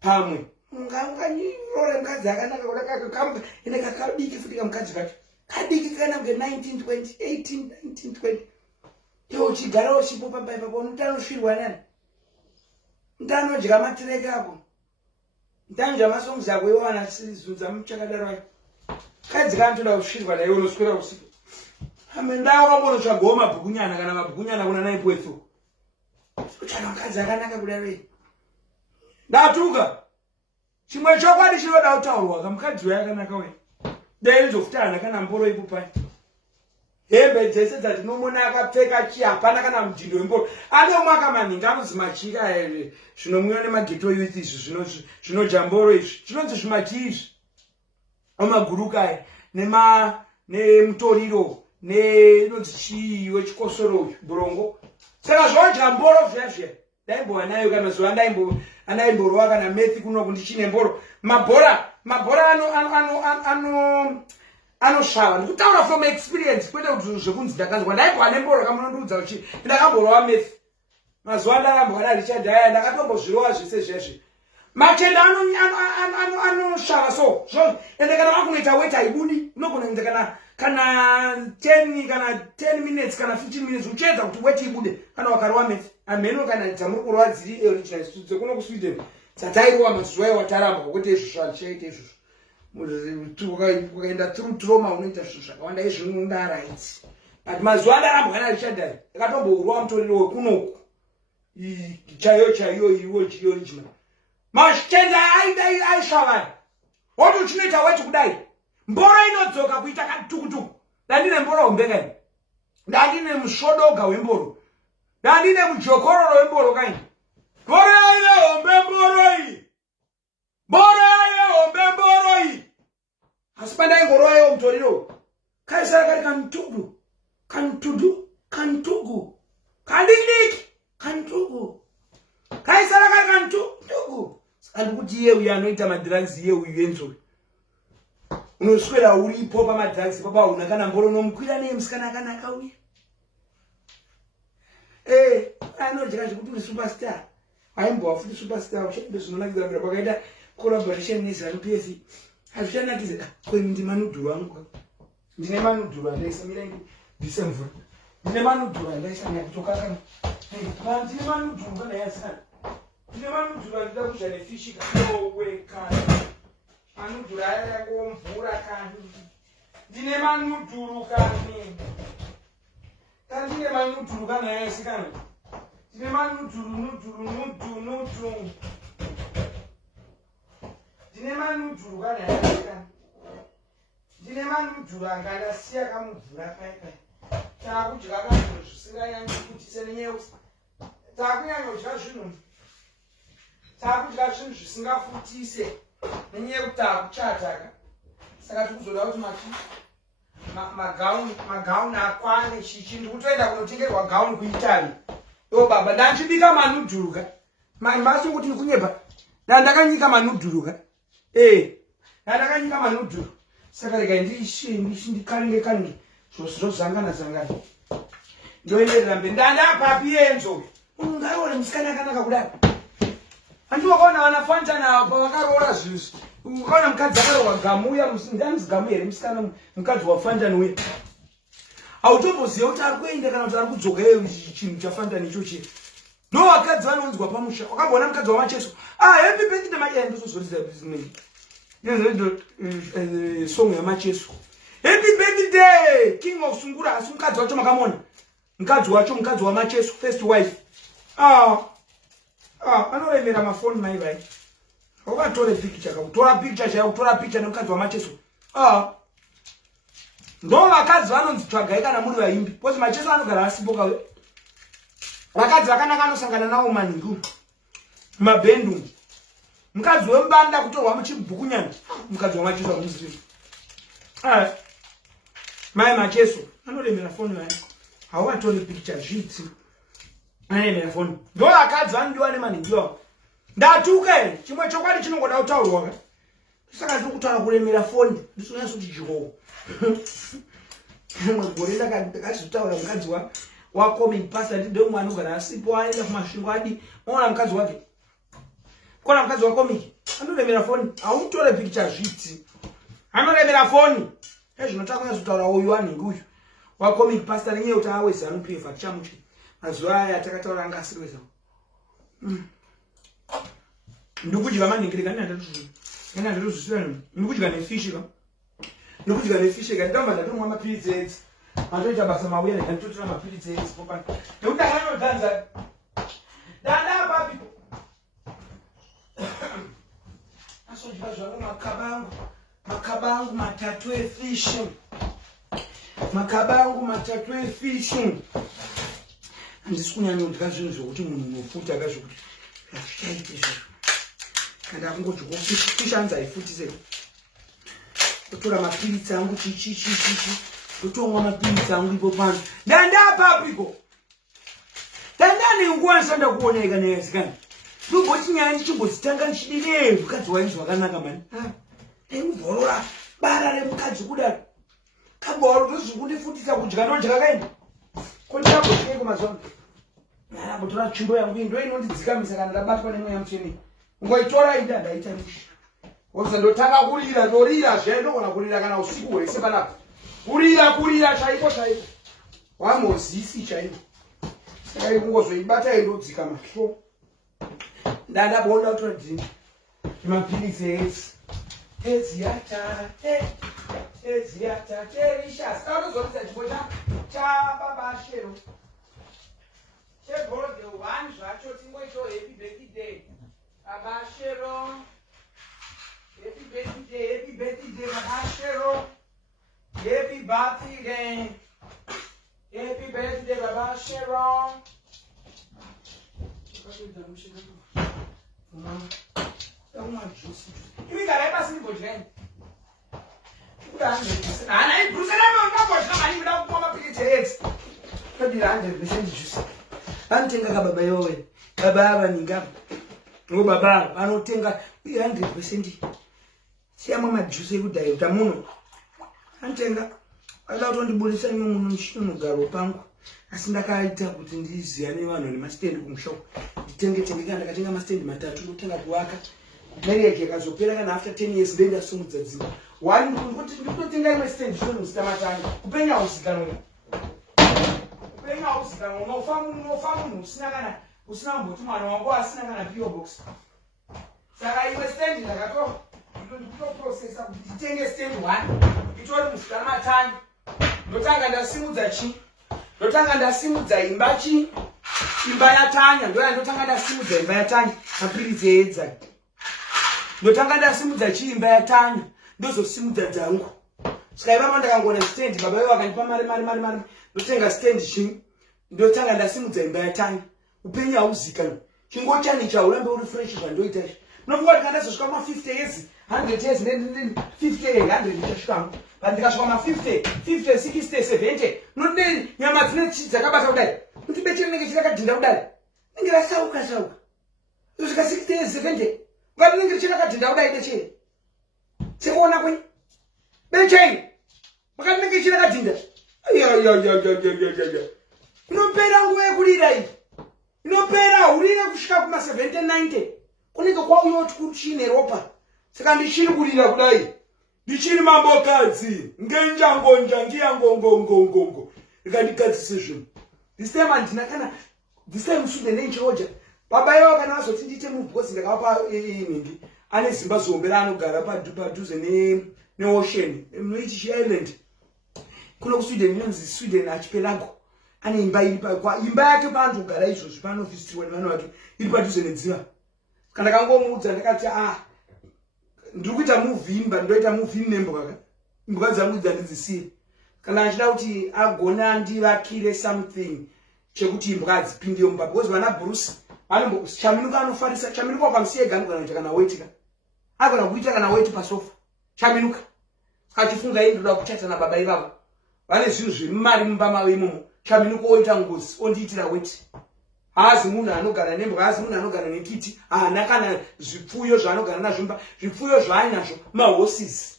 Pamwe unganganyirore mukadzi akanaka kudaka kamba ine kakadiki futi kamukadzi kacho kadiki kana nge 1920 iwo uchigara uchipo pamba ipapo unotanoshirwa nani ntanodya matireke ako ntanodya masongs ako iwo anasizunza muchakadaro ayo kadzi kantoda kushirwa naye unoswera usiku hame ndawakambonotsvagawo mabhukunyana kana mabhukunyana kuna naipwethu utsvaga mukadzi akanaka kudaro ndatuka chimwe chokwadi chinoda kutaurwa kamukadzi waye akanaka we daizofutana kana mboro ipo pai hembe dzese dzatinomona akapfeka chi hapana kana mudhindo wemboro anomwaka maningi anonzi machika ere zvinomwiwa nemageto youth izvi zvinodya mboro izvi zvinonzi zvimaki izvi amaguruka nemutoriro inonzi chii wechikosoro burongo saka zvodya mboro zvezve Daimbo anayo kana zuwa anaimborowa kana methi kuno kundichine mboro. Mabhora anoshawa. Ndikutaura from experience kwete kuti zvekunzi ndakanzwa. Daimbo anemboro kamunondudza uchi ndakamborowa methi. Mazuwa ndakambogara Richard aya ndakatombozvirowa zvese zveshe. Machenda anoshawa so ende kana wakunoita wait haibudi unogona kuita kana 10 minutes kana 15 minutes uchedza kuti wait ibude kana wakarowa methi ameno kana dzamuri kurwa dziri original studio kuno ku Sweden dzatairowa mazuwa wataramba kuti izvo zvachaita izvo ukaenda through trauma unoita zvinhu zvakawanda izvi rights but mazuwa ndaramba kana Richard akatomborwa mutoriro wekunoku chaiyo iwo original mashtenza aishavai woti uchinoita weti kudai mboro inodzoka kuita katukutuku dandine mboro hombe dandine mushodoga wemboro dandine mujokororo wemboro kaini mboro yaine hombe mboro iyi asi pandaingorowayo mutoriro kaisara kari kantugu kandiki kantugu kaisara kari kantugu andikuti iye uyu anoita madrugs iye uyu enzo unoswera uripo pamadrugs papa una kana mboro nomukwira nemusikana kana akauya anodya zvekuti uri superstar aimbova futi superstar uchaibe zvinonakidza mira pakaita collaboration neZANU-PF hazvichanakidza kwemi ndimanudhuru angu ndine manudhuru andaisa mirengi ndise mvura ndine manudhuru andaisa nyakutokakana ndine manudhuru kana yasana ndine manudhuru andida kuzva nefishi kaowekana manudhuru ayakomvura kani ndine manudhuru kani ndine manudhuru kana yasikana ndine manudhuru nudhuru ndine manudhuru kana yasikana ndine manudhuru angandasiya kamuvhura paipai taakudya kazvinhu zvisinganyanyi kuti senenyeusi taakunyanyodya zvinhu taakudya zvinhu zvisingafutise nenyaya yekuti taakuchataka saka tikuzoda kuti magauni akwane chichi ndikutoenda kunotengerwa gauni kuItaly yo baba ndanchibika manudhuruka masi kuti ndikunyeba ndandakanyika manudhuruka ndandakanyika manudhuru saka rega ndikaringe zvozangana ndoenderera mberi ndandapapi enzo ungaone musikana akanaka kudai andinokaona vanafanta navo pavakaroora zvinhu ukaona mukadzi akarohwa gamu uya ndanzi gamu here musikana mukadzi wafanta uya hautomboziva kuti ari kuenda kana kuti ari kudzoka chinhu chafanta ichochi ndo vakadzi vanonzwa pamusha wakambona mukadzi wamacheso happy birthday madyaya ndozozoriza song yamacheso happy birthday king of sungura asi mukadzi wacho makamona mukadzi wamacheso first wife anoremera mafoni mai vai wakatore picture kakutora picture chaiyo kutora picture nemukadzi wamacheso ndo vakadzi vanonzi tsvagai kana muri vaimbi because macheso anogara asipo kawe vakadzi vakanaka anosangana nawo maningu mabhendu mukadzi wembanda kutorwa muchibhukunyana mukadzi wamacheso amuzivi mai macheso anoremera foni vai hauvatore picture zviti anemera foni ndo vakadzi vanodiwa nemaningi wavo ndatuka chimwe chokwadi chinongoda kutaurwa ka saka ndiri kutaura kuremera foni ndisonyasa kuti jehovha rimwe gore ndakazotaura mukadzi wacomic pastor ndindo umwe anogara asipo aenda kumasvingo adi ona mukadzi wake kona mukadzi wacomic anoremera foni haumutore picture zviti anoremera foni ezvinotakanya zotaura uyu anhingi uyu wacomic pastor nenyaya kuti aweZANU-PF atichamuchi mazuva aya takataura anga asiri weZANU ndikudya maningiri kana ndatozvisira ndikudya nefishi ka ndikudya nefishi ka ndamba ndatomwa mapiritsi edzi matoita basa mauya ndatotora mapiritsi edzi popana nekuti akanodanza dandapapi asodya zvangu makabangu matatu efishi handisi kunyanya kudya zvinhu zvokuti munhu unofuta kazvokuti azvichaite izvozvo kandi akungoti fishi hanzi haifutise totora mapiritsi angu chichi ndotomwa mapiritsi angu ipo pano ndandapapiko ndanda Ndani ngwansanda kuoneka nesikana. Noboti nyani chimbozitanga nchidire mukadzi wainzwa kanaka mani. Emuvhorora bara remukadzi kudaro. Kaboro ndozvikundifundisa kudya ndodya kaini. Kondira botike kumazuva. Nara botora chimbo yangu ndo inondidzikamisa kana ndabatwa nemweya mucheni. Ngoitora ida ndaita mishi. Wozondotanga kurira ndorira zvendo kana kurira kana usiku wese panapa. Kurira chaiko. Wamozisi chaiko. Saka kungozoibata indodzika mahlo. Ndandabonda kutora dini. Mapilizi eziata delicious. Ndozotsa chipo cha baba Shero. Shero the one zvacho tingoito happy birthday. Baba Shero. Happy birthday Baba Shero. Happy birthday Baba Shero. Ini cara apa sih bojeng? Udah, nah ini berusaha mau bojeng mani udah mau pilih jeans. Tadi lanjut bisa jus. Antenga ka baba yowe, baba ninga. Ngo baba anotenga 100%. Siama majusi kudai utamuno. Antenga ala utondibulisa muno mushino garo pangu. Asi ndakaita kuti ndiziyane vanhu nemastendi kumushopu. Nditenge kana ndakatenga mastendi matatu ndotenga kuwaka. Marriage yakazopera kana after 10 years ndenda sumudza dzimba. Wani kuti ndinotenga imwe stand zvino zitamatanga. Kupenya usikano. Unofamu usina mbuti mwana wangu asina kana PO box. Saka imwe stand ndakato processa kuti nditenge stand 1. Itori musitamatanga. Ndotanga ndasimudza chi. Ndotanga ndasimudza imba yatanya. Ndotanga ndasimudza imba yatanya. Mapirizi edzake. Ndotanga ndasimudza chiimba yatanya ndozosimudza dzangu. Saka ndakangona stand baba wewe akanipa mari. Ndotenga stand chi. Ndotanga ndasimudza imba yatanya. Upenya uzikana. Chingochani cha urambe uri fresh zvandoita. Unofunga kuti kandazosvika kuma 50 years, 100 years, 50 100 ndikasvika. Pandikasvika kuma 50, 60, 70. Nodini nyama dzine dzakabata kudai. Kuti betiri nenge chakadhinda kudai. Nenge rasauka. Kusvika 60 years, 70. Ngati nenge chakadhinda kudai decheni. Sikuona kwe. Becheni. Makati nenge chakadhinda. Inopera nguva yekurira iyi. Inopera urire kusvika kuma 70 90. Kunenge kwauyoti kuchine ropa. Saka ndichiri kurira kudai. Ndichiri mambokadzi. Ngenjangonja ngiyangongongongongo. Ikandikadzise zvinhu. This time andina kana this time sude nenjoja. Baba yao kana azoti ndite move because ndakapa inindi. Ane zimba zombe anogara padhuze ne ocean. British Island. Kuno kuSweden inonzi Sweden archipelago. Ane imba iri pa imba yake pantu gara izvo pano office wani vanhu vake iri padhuze nedziva. Kana kangomuudza ndakati ndiri kuita movie imba ndoita movie nembwa kaka. Imbwa dzangu dzandidzisiye. Kana achida kuti agona ndivakire something chekuti imbwa dzipinde mumba because vana Bruce vanombo chaminuka anofarisa chaminuka ukamsiya gangu kana weightika. Agona kuita kana weight pasofa. Chaminuka. Akachifunga yeye ndoda kuchata na baba ivavo. Vane zvinhu zvemari mumba mawe imomo. Chaminuka oita ngozi ondiitira weight. Hazi munhu anogara nembwa, hazi munhu anogara nekiti, haana kana zvipfuyo zvaanogara nazvo mumba. Zvipfuyo zvaanazvo mahorses.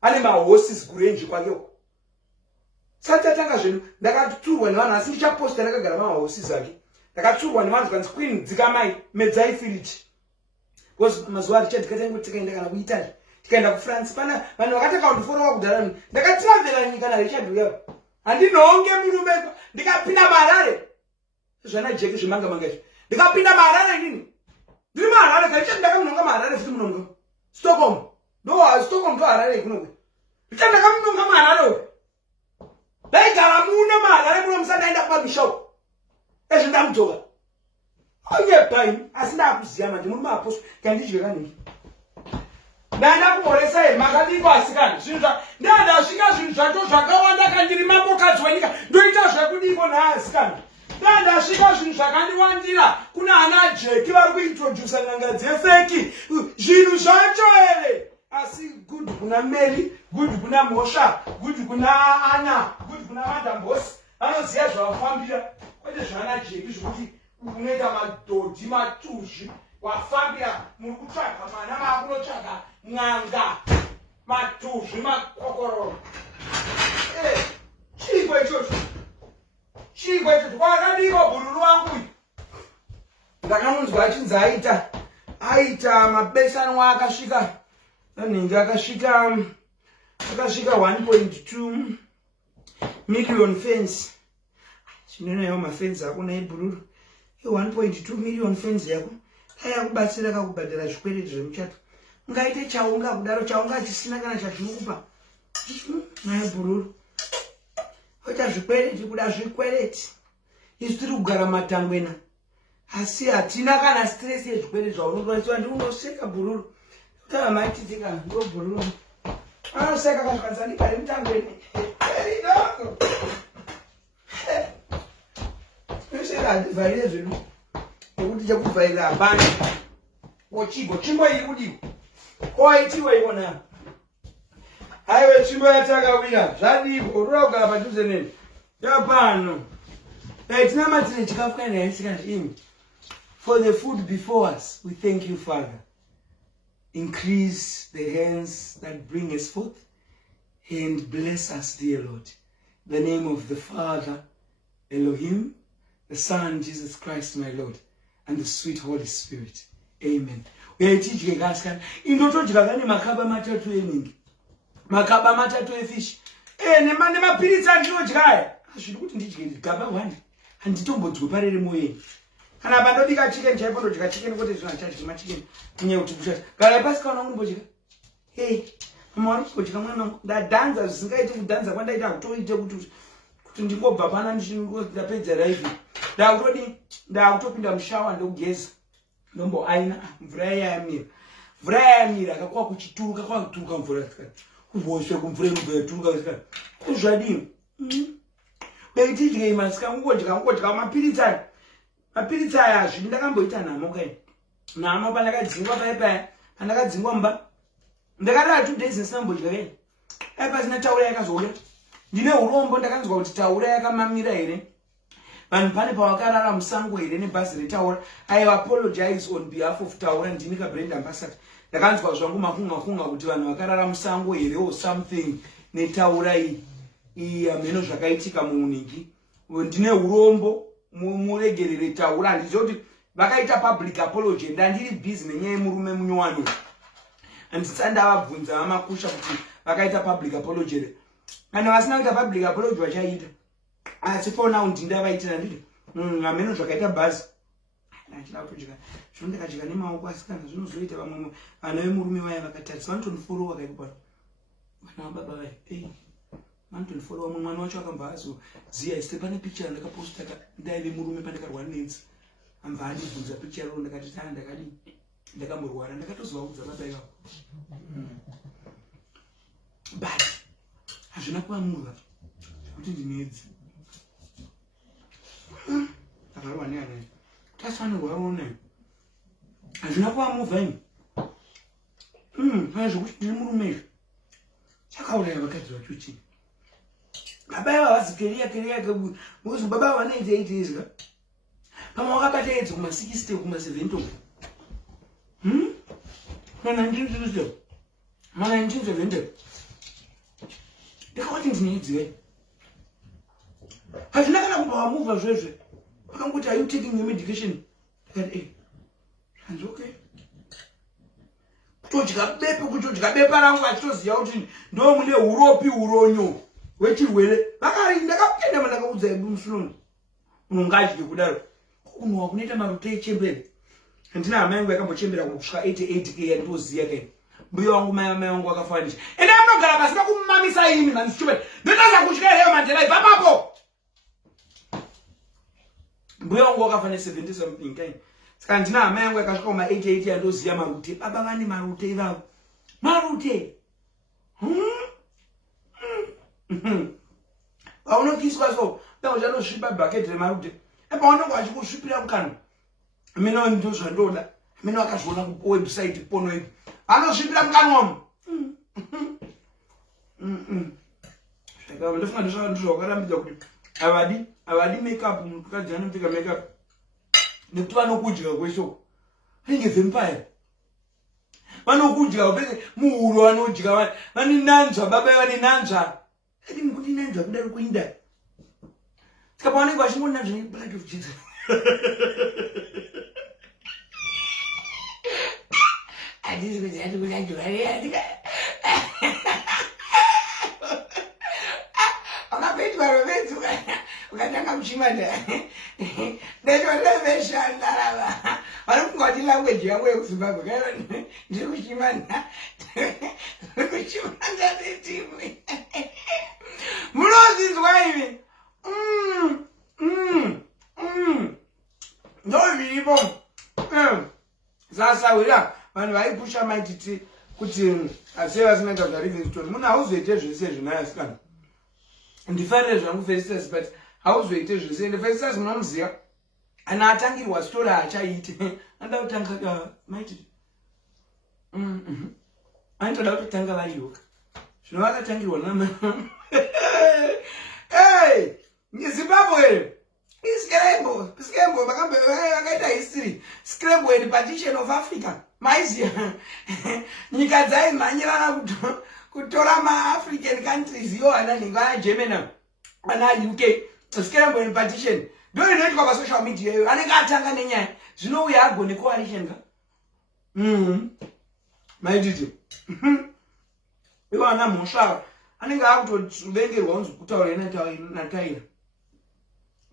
Ane mahorses kurenji kwake uko. Satatanga zvinhu ndakatsurwa nevanhu asi ndichaposta ndakagara mahorses ake. Ndakatsurwa nevanhu kanzi Queen dzikamai medzai firiji. Because mazuva arichadikatengo tikaenda kana kuItaly. Tikaenda kuFrance pana vanhu vakataka kundiforowa kudhara. Ndakatravela nyika na Richard Uyavo. Andinonge murume ndikapinda Harare. Zvana jeki zvimanga mangaizvo. Ndikapinda Harare nini? Ndiri Harare kana ndakamnonga Harare futi munonga. Stockholm. Stockholm to Harare kunokwe. Ndakamnonga Harare. Ndaigara muno Harare muno musandaenda pamishow. Ezvo ndamudzoka. Onye pai asi ndakuziya manje muri maposo kandidye kanini. Ndanda kuboresa here makadiko asikana. Zvinhu ndandasvika zvinhu zvacho zvakawanda kandiri mambokadzi wenyika ndoita zvekudiko naasikana. Ndandasvika zvinhu zvakandiwandira kuna ana Jeki vari kuintroduce n'anga dzefeki. Zvinhu zvacho here. Asi good kuna Mary, good kuna Mosha, good kuna Anna, good kuna Madam Boss. Vanoziya zvavafambira. Kwete zvana Jeki zvokuti unoita madhodhi matushi wafambira muri kutsvaga mana makunotsvaga n'anga matushi makokororo chiko ichocho kwakadiko bhururu wangu uyu ndakanonzwa achinzi aita mabesanwa akasvika anenge akasvika 1.2 million fans chinonayo mafenzi ako naibhururu 1.2 million fans yako ayakubatsira kakubhadhara zvikwereti zvemuchato ungaite chaunga kudaro chaunga chisina kana chazvinokupa naibhururu oita zvikwereti kuda zvikwereti isu tiri kugara matangwena asi hatina kana stress yezvikwereti zvaunokwanisiwa ndiunoseka bhururu taamaititika ndo bhururu anoseka kasvikwanisa ndigari mutangweni eridoko usera handivharire zvinhu nekuti chekuvharira hapana ochigo tsvimbo iri kudiwa koaitiwa iwona aiwe tsvimbo yatakawira zvadiko roda kugara padhuze neni yapano tinamatire chikafu kana yaisikanzvi for the food before us we thank you Father. Increase the hands that bring us forth and bless us, dear Lord. In the name of the Father, Elohim, the Son, Jesus Christ, my Lord, and the sweet Holy Spirit. Amen. We are teaching us, makaba matatu eningi. Makaba matatu efish. Nema pirita ndinodya. Ashiri kuti ndidye gaba 1. Handitombodzwe parere moyeni. Kana bandodika chicken chaipo ndodya chicken kuti zvina chadya chicken. Kunya kuti kushata. Gara pasi kana unombodya. Hey, mama kudya mwana ndadanza zvisingaiti kudanza kwandaita kutoite kuti ndingobva pana ndapedza live. Ndakutopinda mushawa ndogeza. Ndombo aina mvura yamira. Mvura yamira akakwa kuchituruka kwakuturuka mvura tsika. Kuvoshwe kumvura mvura tsika. Kuzvadini. Beitidye imasika ngodya mapiritsa. Mapiritsa aya zvinhu ndakamboita nhamo kai. Nhamo pandakadzingwa paya. Pandakadzingwa mba. Ndakadara 2 days ndisina mbodya kai. Pasina taura yakazouya. Ndine urombo ndakanzwa kuti taura yakamamira here. Vanhu pane pawakarara musango here nebhazi retaura. I apologize on behalf of taura ndinika brand ambassador. Ndakanzwa zvangu makunga kuti vanhu vakarara musango here or something netaura iyi ameno zvakaitika muunigi. Ndine urombo muregerere taura ndizoti vakaita public apology ndandiri busy nenyaya murume munyowani. Anditsanda vabvunza vamakusha kuti vakaita public apology. Kana vasina kuita public apology vachaita. Asi for now ndindavaitira nditi ameno zvakaita bhazi. Ndachida kutodya. Zvino ndakadya nemaoko asikana zvinozoita vamwe vana vemurume vaya vakatarisa vanotonfollow vakaipa. Vana vababa vaya. Vanotonfollow vamwe mwana wacho akambazoziya iste pane picture ndakaposta ndaive murume pandakarwa nenzi. Ambva andibvunza picture ro ndakati ndakadi ndakamborwara ndakatozovaudza baba ivo. But hazvina kuvamuva kuti ndinedzi. Akarwa neani. Tasanirwa rona. Hazvina kuvamuva ini. Zvekuti ndine murume. Chakauraya vakadzi vacho chii. Baba ivo havazikeria muzi baba vanoita izga. Pamwe wakabata edzi kuma 60 kuma 70. Mana 1970. Ndakati ndineidziwe. Hazvina kana kumbavamuva zvezve. Vakanguti are you taking your medication? Ndakati hands okay. Kutodya bepa rangu achitoziya kuti ndo mune uropi uronyo wechirwere. Ndakapenda mandakaudza ibu musuloni. Unongadye kudaro. Kunwa kunoita marute echembere. Ndina hama yangu yakambochembera kusvika 88k yandoziya kai. Mbuya wangu mai wangu akafanisha. Ende anogara pasina kumamisa ini man stupid. Ndotaza kusvika leo mandela ipapo. Mbuya wangu akafane 70 something kai. Saka ndina hama yangu yakasvika kuma 88 yandoziya marute. Baba vane marute ivavo. Marute. Paunokiswa so, ndakusvipa bucket remarute. Paunongo achikusvipira mukana. Mina ndo zvandoda. Mina wakazviona ku website pono ipi. Anosvipira mukana wamo. Saka ndofuna ndizvo wakarambidza kuti avadi makeup mukadzi anopfeka makeup. nekuti vanokudya kweshoko inge vampire vanokudya upese muhuro vanodya vaninanzva baba vaninanzva ati mukuninanzva kudaro kuinda tikapa vanenge vachingonanzva neblood of Jesus akapetwa rovedzi ukatanga kuchimanda ndetolemeshandarava vanofunga kuti language yangu yekuzimbabwe ndiri kuchimanda kuchimanda netimwe munozinzwa ivi ndozviripo zasawira vanhu vaipusha maititi kuti asiye vasingaita zvaLivingstone munhu hauzoite zvese zvinayasikana ndifarire zvangu Festus but hauzoite zvese ende Festus munomuziva ana atangirwa story haachaite anda kutanga maititi anotoda kutotanga variyoka zvino vakatangirwa nama Zimbabwe Scramble vakaita history Scramble and partition of Africa maiziya nyika dzaimhanyirana kutora ma-African countries iyo ana Germany ana UK Scramble and partition ndo inoitwa pasocial media iyo anenge atanga nenyaya zvinouya agone coalition ka maititi ivo ana mhosva anenge akutovengerwa unzi kutaura nataira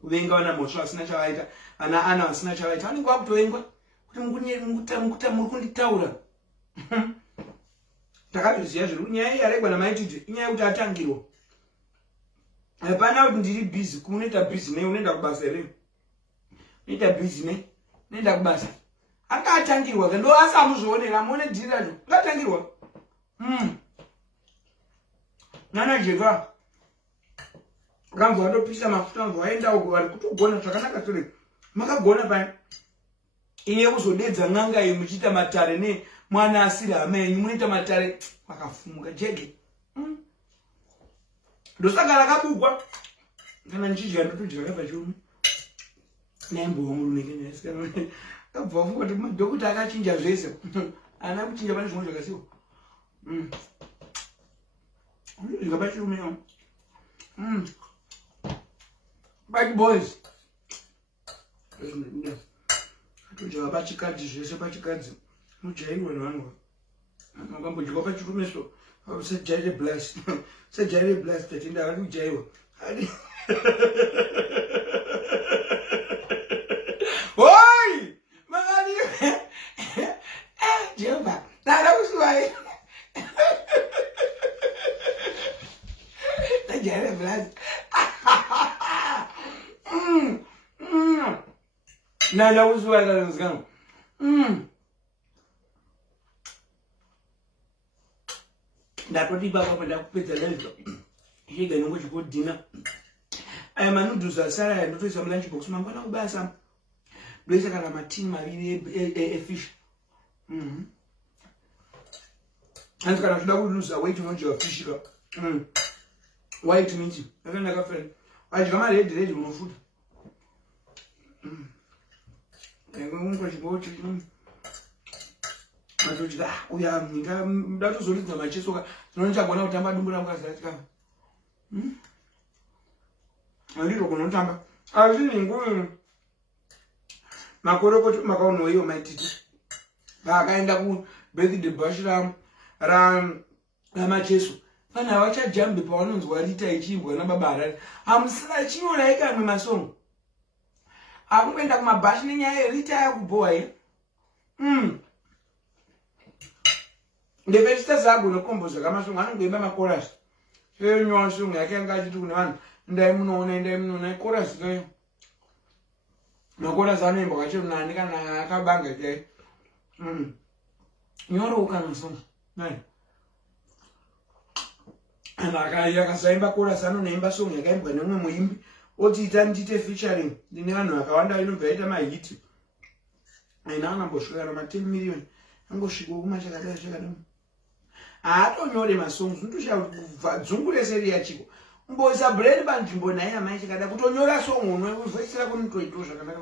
kuvenga vana mhosva vasina chavaita ana ana vasina chavaita anenge akutovengwa kuti muri kunditaura takatoziva zviri nyaya iyi yaregwa namaititi inyaya yekuti atangirwa hapana kuti ndiri busy kunoita busy nei unoenda kubasa here unoita busy nei unoenda kubasa anga atangirwa ka ndo asamuzvionera muone dhiri racho ngatangirwa nana jega kamva watopisa mafuta mva waenda uko vari kutogona zvakanaka tore makagona paya iye kuzodedza n'anga iyi muchiita matare ne mwana asiri hama yenyu munoita matare makafumuka jege ndosaka rakabugwa kana ndichidya ndotodya kapachiumu naimbowa muruneke kabva wafunga kuti madhokuta akachinja zvese ana kuchinja pane zvimwe zvakasiwa ndodya pachiumu iyo bad boys atodya pachikadzi zvese pachikadzi mujairwa nevanhu makambodyiwa pachirumeso sejaire blast sejaire blast tatenda vari kujairwa hoi makani jehova nada kusuwai sejaire blast nada kusuwai kanozikana ndatoti baba pandakupedza live chega inongo chikodhina aya manudhus asara ndotoisa mulunch box mangwana kubasa ndoisa kana matini maviri efish hanzi kana zvoda kuluza weight unodyiwa fish ka white meat akandakafera wadya maredred unofuta ngochibochi matodya uya mhinga ndatozoridza machesoka zvinondichagona kutamba dumbu ramukaziratika andiro kunotamba azvininguu makorokoti makaunoiwo maititi vaakaenda kubirthday bash ramacheso vanhu havachajambe pavanonzwa rita ichiimbwa nababa harari hamusina chinyora ikamwe masongo akungoenda kumabashi nenyaya yerita yakubhowa ye ndevechita zago nokomboza kamasongo anongoimba makorasi senywa songo yake yanga achiti kune vanhu ndai munoona ikorasi kayo makorasi anoimba kwachero nani kana akabanga chai nyorowo kana songo nai and akasaimba korasi anonoimba songo yakaimbwa nemumwe muimbi otiita ndiite featuring ndine vanhu vakawanda inobva yaita mahiti aina angambosvika kana 10 million angosvikawo kumachakadai chakadai haatonyore masongs unotoshaya kuti dzungu rese riyachiko umboisa brand panzvimbo naye amai chakada kutonyora song unoivhesera kunotoitawo zvakanaka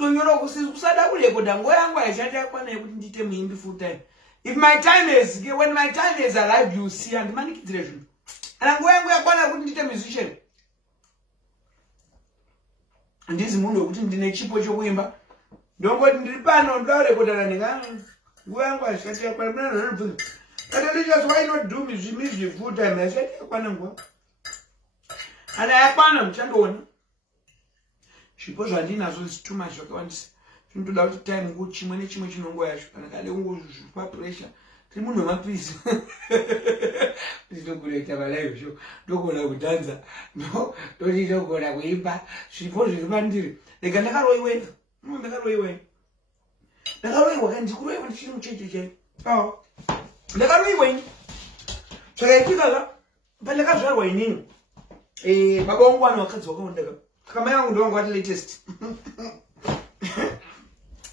tonyora kusada kurekoda nguva yangu haishati yakwana yekuti ndiite muimbi full time. If my time is, when my time is alive, you see, and manikidzire zvinhu. And nguva yangu yakwana yekuti ndiite musician. Ndizi munhu wekuti ndine chipo chokuimba. Ndongoti ndiri pano ndorekodana nengana. Nguva yangu haishati yakwana. But why not do music full time? Haishati yakwana nguva. And yakwana muchandoona. Zvipo zvandinazo is too much zvakawandisa. Zvinotoda kuti time nguva chimwe nechimwe chinongo yacho. Kana kale ungozvipa pressure. Tiri munhu wemapizi. Nditogona malive show. Ndogona kudhanza. Ndogona kuimba. Zvipo zviri mandiri. Ndega ndakaroiwena. Ndakaroiwa kandi ndikuroiwa ndichiri mucheche chai. Ndakaroiwa ini. Zvakaitika ka. Pandakazvarwa inini. Baba wangu ane vakadzi vakaondeka. Kama yangu ndo wangu ati latest.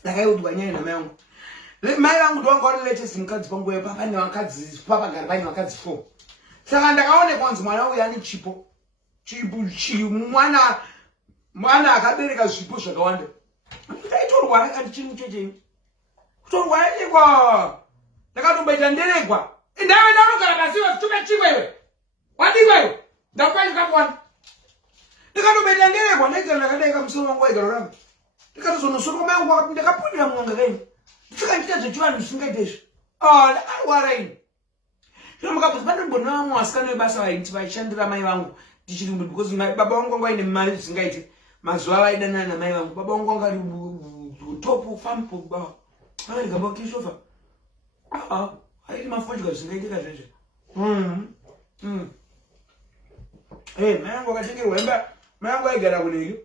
Ndakaudwa nyaya namai yangu. Mai yangu ndo wangu ati latest mukadzi pangu yepa pane vakadzi papa gari pane vakadzi 4. Saka ndakaone kwanzi mwana wangu yani chipo. Mwana akabereka zvipo zvakawanda. Ndaitorwa akati chini mucheche. Kutorwa ndekwa. Ndakatobaita nderekwa. Ndawe ndanogara pasi wachitume chimwewe. Wadikwewe. Ndakwazi kapwana. Ndikatobaita nderekwa ndaigara ndakadeka musoro wangu waigara ramba. Ndikatozonosoro mai wangu wakapinda kapundira mwanga kaini. Ndisaka ndiita zvechivanhu zvisingaite izvi. Ndakarwara ini. Zvino mukabuza pandombona vamwe vasikana vebasa vaiti vaishandira mai vangu ndichiri mbudu because baba vangu vanga vaine mari zvisingaite. Mazuva vaidanana namai vangu. Baba vangu vanga ari top farm baba. Gamba kishofa. Haiti mafodya zvisingaitika zveshe. Mai vangu vakatengerwa imba. Mai vangu vaigara kunenge.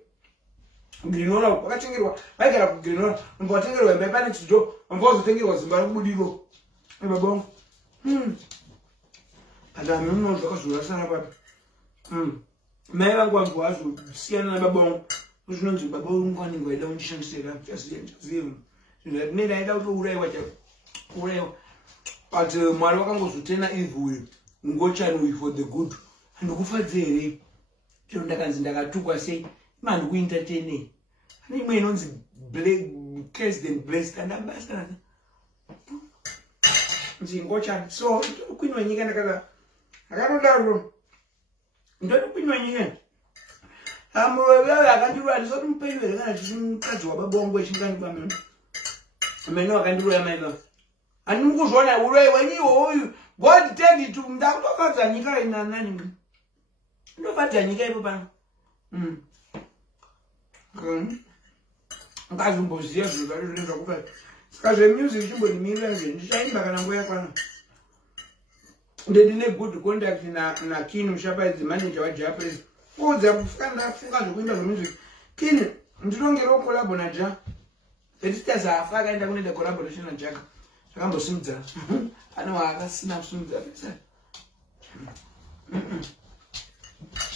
Grinola vakatengerwa. Vaigara kugrinola. Vatengerwa imba pane chidzo. Vazotengerwa zimba rekubudiro. Baba vangu. Padame muno zvakazorasana papi. Mai vangu vangu vazosiyana nababa vangu. Kuzvinonzi baba vangu vanenge vaida kundishandisira. Ndichaziva. Zvino ndaida kutouraiwa chako. Uraiwa. But Mwari vakangozotena evil uyu. Ngochani for the good. Handikufadze here. Chero ndakanzi ndakatukwa sei. Imani kuentertain. Pane imwe inonzi blessed and blessed and ambassador. Ngochani. So queen wenyika ndakaka. Akatodaro. Ndoti queen wenyika. Amurovewe akandirwa ndisoti mupenyu here kana chisimukadzi wababa wangu wechingani pameno. Meno akandirwa yamaina. Andikuzvona uraiwa iwoyu. God take it to ndakutofadza nyika ina nani. Ndofadza nyika ipo pano. Ngazimboziya zviro zvakufa. Saka zvemusic chimbonimira nje ndichaimba kana nguva yakwana. Ndine good contact na Kini Mushapaidzi manager waJaPress. Udza kufunga ndafunga zvokuimba zvemusic. Kini ndinongera collab na Ja. Petitas afa akaenda kunoita collaboration na Jaka. Zvakambosimudza. Ano akasina kusimudza pesa.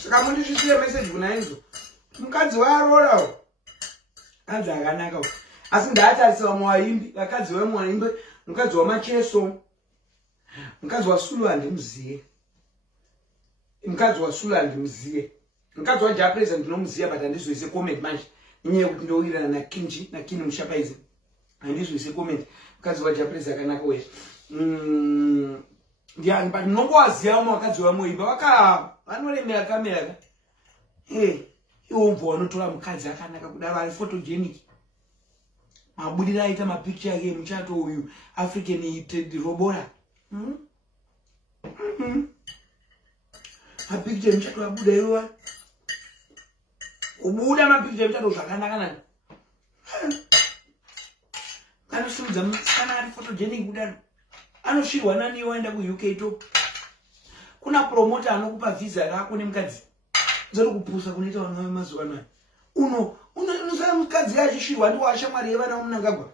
Saka mundishisire message kuna Enzo. Mukadzi warorawo. Kanzi akanaka. Asi ndatarisa mwaimbi, vakadzi vemwaimbi, mukadzi wamacheso. Mukadzi wasulu andimuziye. Mukadzi wasulu andimuziye. Mukadzi waJaPress ndinomuziya but handizoise comment manje. Inyaya kuti ndowirirana na Kinji na Kini Mushapaidzi. Handizoise comment. Mukadzi waJaPress akanaka we. Ndiani but ndinongowaziya vakadzi vamweimba vanoremera kamera. Iwo mbo wanotora mukadzi akanaka kudaro ari photogenic. Mabudira aita mapicture yake muchato uyu African Ted Robora. Mapicture muchato abuda iwa. Ubuda mapicture muchato zvakanaka nani. Kana simudza musikana ari photogenic kudaro. Anoshirwa nani waenda ku UK to. Kuna promoter anokupa visa rako nemukadzi. Zari kupusa kunoita vanhu vemazuva ano. Unosara mukadzi achishirwa ndi washamwari yevana vamunangagwa.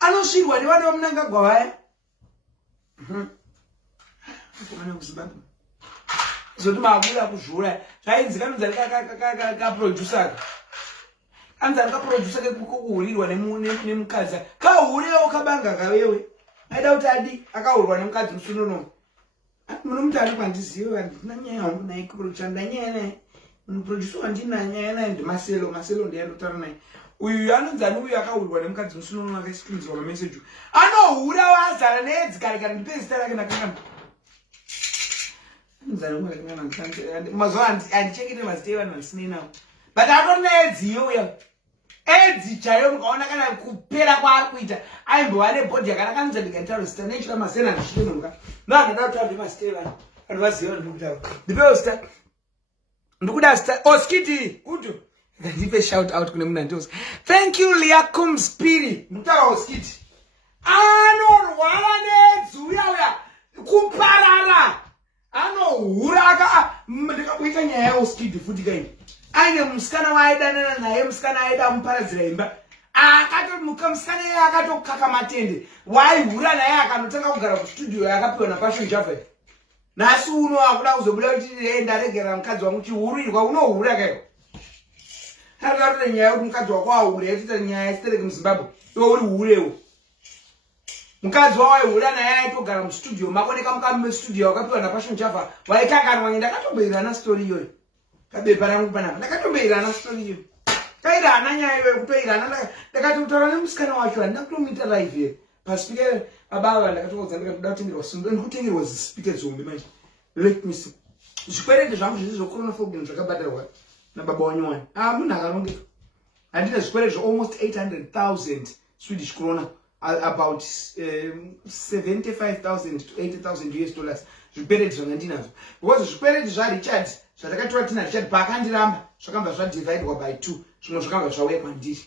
Anoshirwa ndi vana vamunangagwa vaya. Kumana kuZimbabwe. Zoti mabuda kuzvura. Zvainzi kanonzi ka producer. Anza ka producer ke kukuhurirwa nemukadzi. Kahurewo kabanga kawewe. Aida kuti adi akahurwa nemukadzi musunono. Munomutani kwandiziwe ndinanyaya hangu naye kuchanda nyaya naye. Producer wandina nyaya naye ndi Marcelo ndiye anotara naye. uyu anonzani uyu akaurwa nemukadzi musununu akaiscreenshot message anohura wazana nedzikare ndipe zita rake nakanga anonzani umwe akanga mazuva andichekete mazita evanhu vasinei nawo but atorina edziyo uya edzi chayo mukaona kana kupera kwaari kuita aimbova nebhodhi yakanaka anonza ndikaitaura zita nechika mazena ndichiremuka ndoandada kutaura nemazita evanhu vanhu vaziva ndikutaura ndipewo zita ndikuda zita oskiti kuto ndipe shout out kune munhu andios thank you liakum spiri ndikutaura oskiti anorwara nedzuya uya kuparara anohura ndikakuita nyaya yaoskiti futi kaini aine musikana waaidanana naye musikana aida muparadzira imba akatomuka musikana iye akatokaka matende waihura naye akanotanga kugara kustudio yakapiwa napassion java nhasi uno akuda kuzobuda kuti ndaregera mukadzi wangu chihuruirwa unohura kaio atatore nyaya yekuti mukadzi wako ahure yatita nyaya yasitereke muzimbabwe iwe uri hurewo mukadzi wawaihura naye aitogara mustudio makoneka mukambi mestudio wakapiwa napassion java waikanganwa ndakatomboirana stori iyoyo kabepa rangu panapa ndakatomboirana stori iyo kairana nyaya iyoyo kutoirana ndakati kutaura nemusikana wacho handina kutomuita live here pasipike abava ndakatokodza ndikatoda kutengerwa sundo ndikutengerwa zisipike dzombe manje let me see zvikwereti zvangu zvisi zvocoronafogin zvakabhadharwa nababa wanyowani munhu akarongeka handina zvikwereti zvealmost 800,000 Swedish krona about 75,000 to 80,000 US dollars zvikwereti zvanga ndinazvo because zvikwereti zvaRichard zvatakatora tina Richard paakandiramba zvakabva zvadividwa by 2 zvimwe zvakabva zvauya kwandiri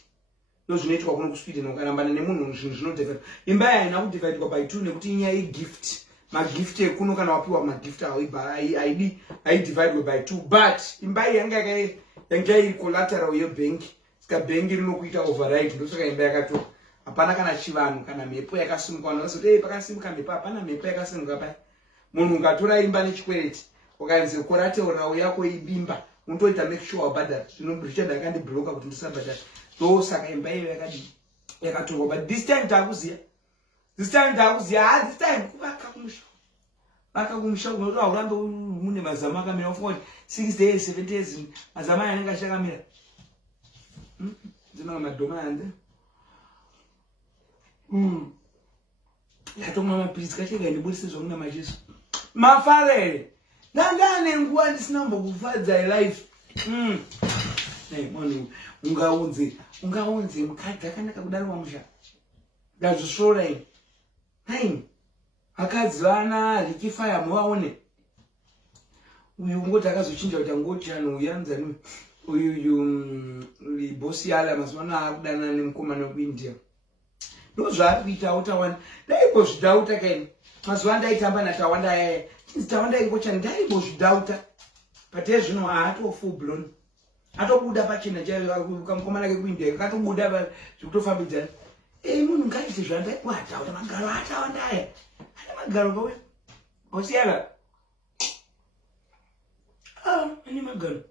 ndozvinoitwa kuno kusweden ukarambana nemunhu zvinhu zvinodividwa imba yaina kudividwa by 2 nekuti inyaya yegift magift ekuno kana wapiwa magift aidividwe by 2 but imba iyi yanga iri collateral yebhengi saka bhengi rinokuita override ndosaka imba yakatoka hapana kana chivanhu kana mhepo yakasimuka vanozoti pakasimuka mhepo hapana mhepo yakasimuka pa munhu ungatora imba nechikwereti ukaenze collateral yako ibimba unotoita make sure wabhadhara zvino Richard akandibloka kuti ndisabhadhara ndosaka imba iyo yakatorwa but this time taakuziya this time kuvaka kumusha unoto haurambe mune mazama akamira ufunga kuti 6 days 7 days mazama aya anenge achakamira ndinonga madhoma ande ndatomwa mapirisi kachega ndibudise zvamuna majesu mafarere ndanga nenguva ndisina mbokufadza life mwana ungaunze mukadzi akanaka kudaro wamusha ndazvisvora ini akadzi vana richifaya muvaone uyu ungoti akazochinja kuti angotiano uyanzani uyu bosi yala mazuvano akudanana nemukomana wekuindia ndozvaari kuita utawanda ndaimbozvidhauta kaini mazuva ndaitamba natawanda yaya chinzi tawanda ingochani ndaimbozvidhauta but yezvino haato full blown atobuda pachena chaiyo kamukomana kekuindia kakatobuda zvikutofambidzana munhu ngaite zvandaiwadhauta magaro atawanda aya ane magaro kawe osiyana ane magaro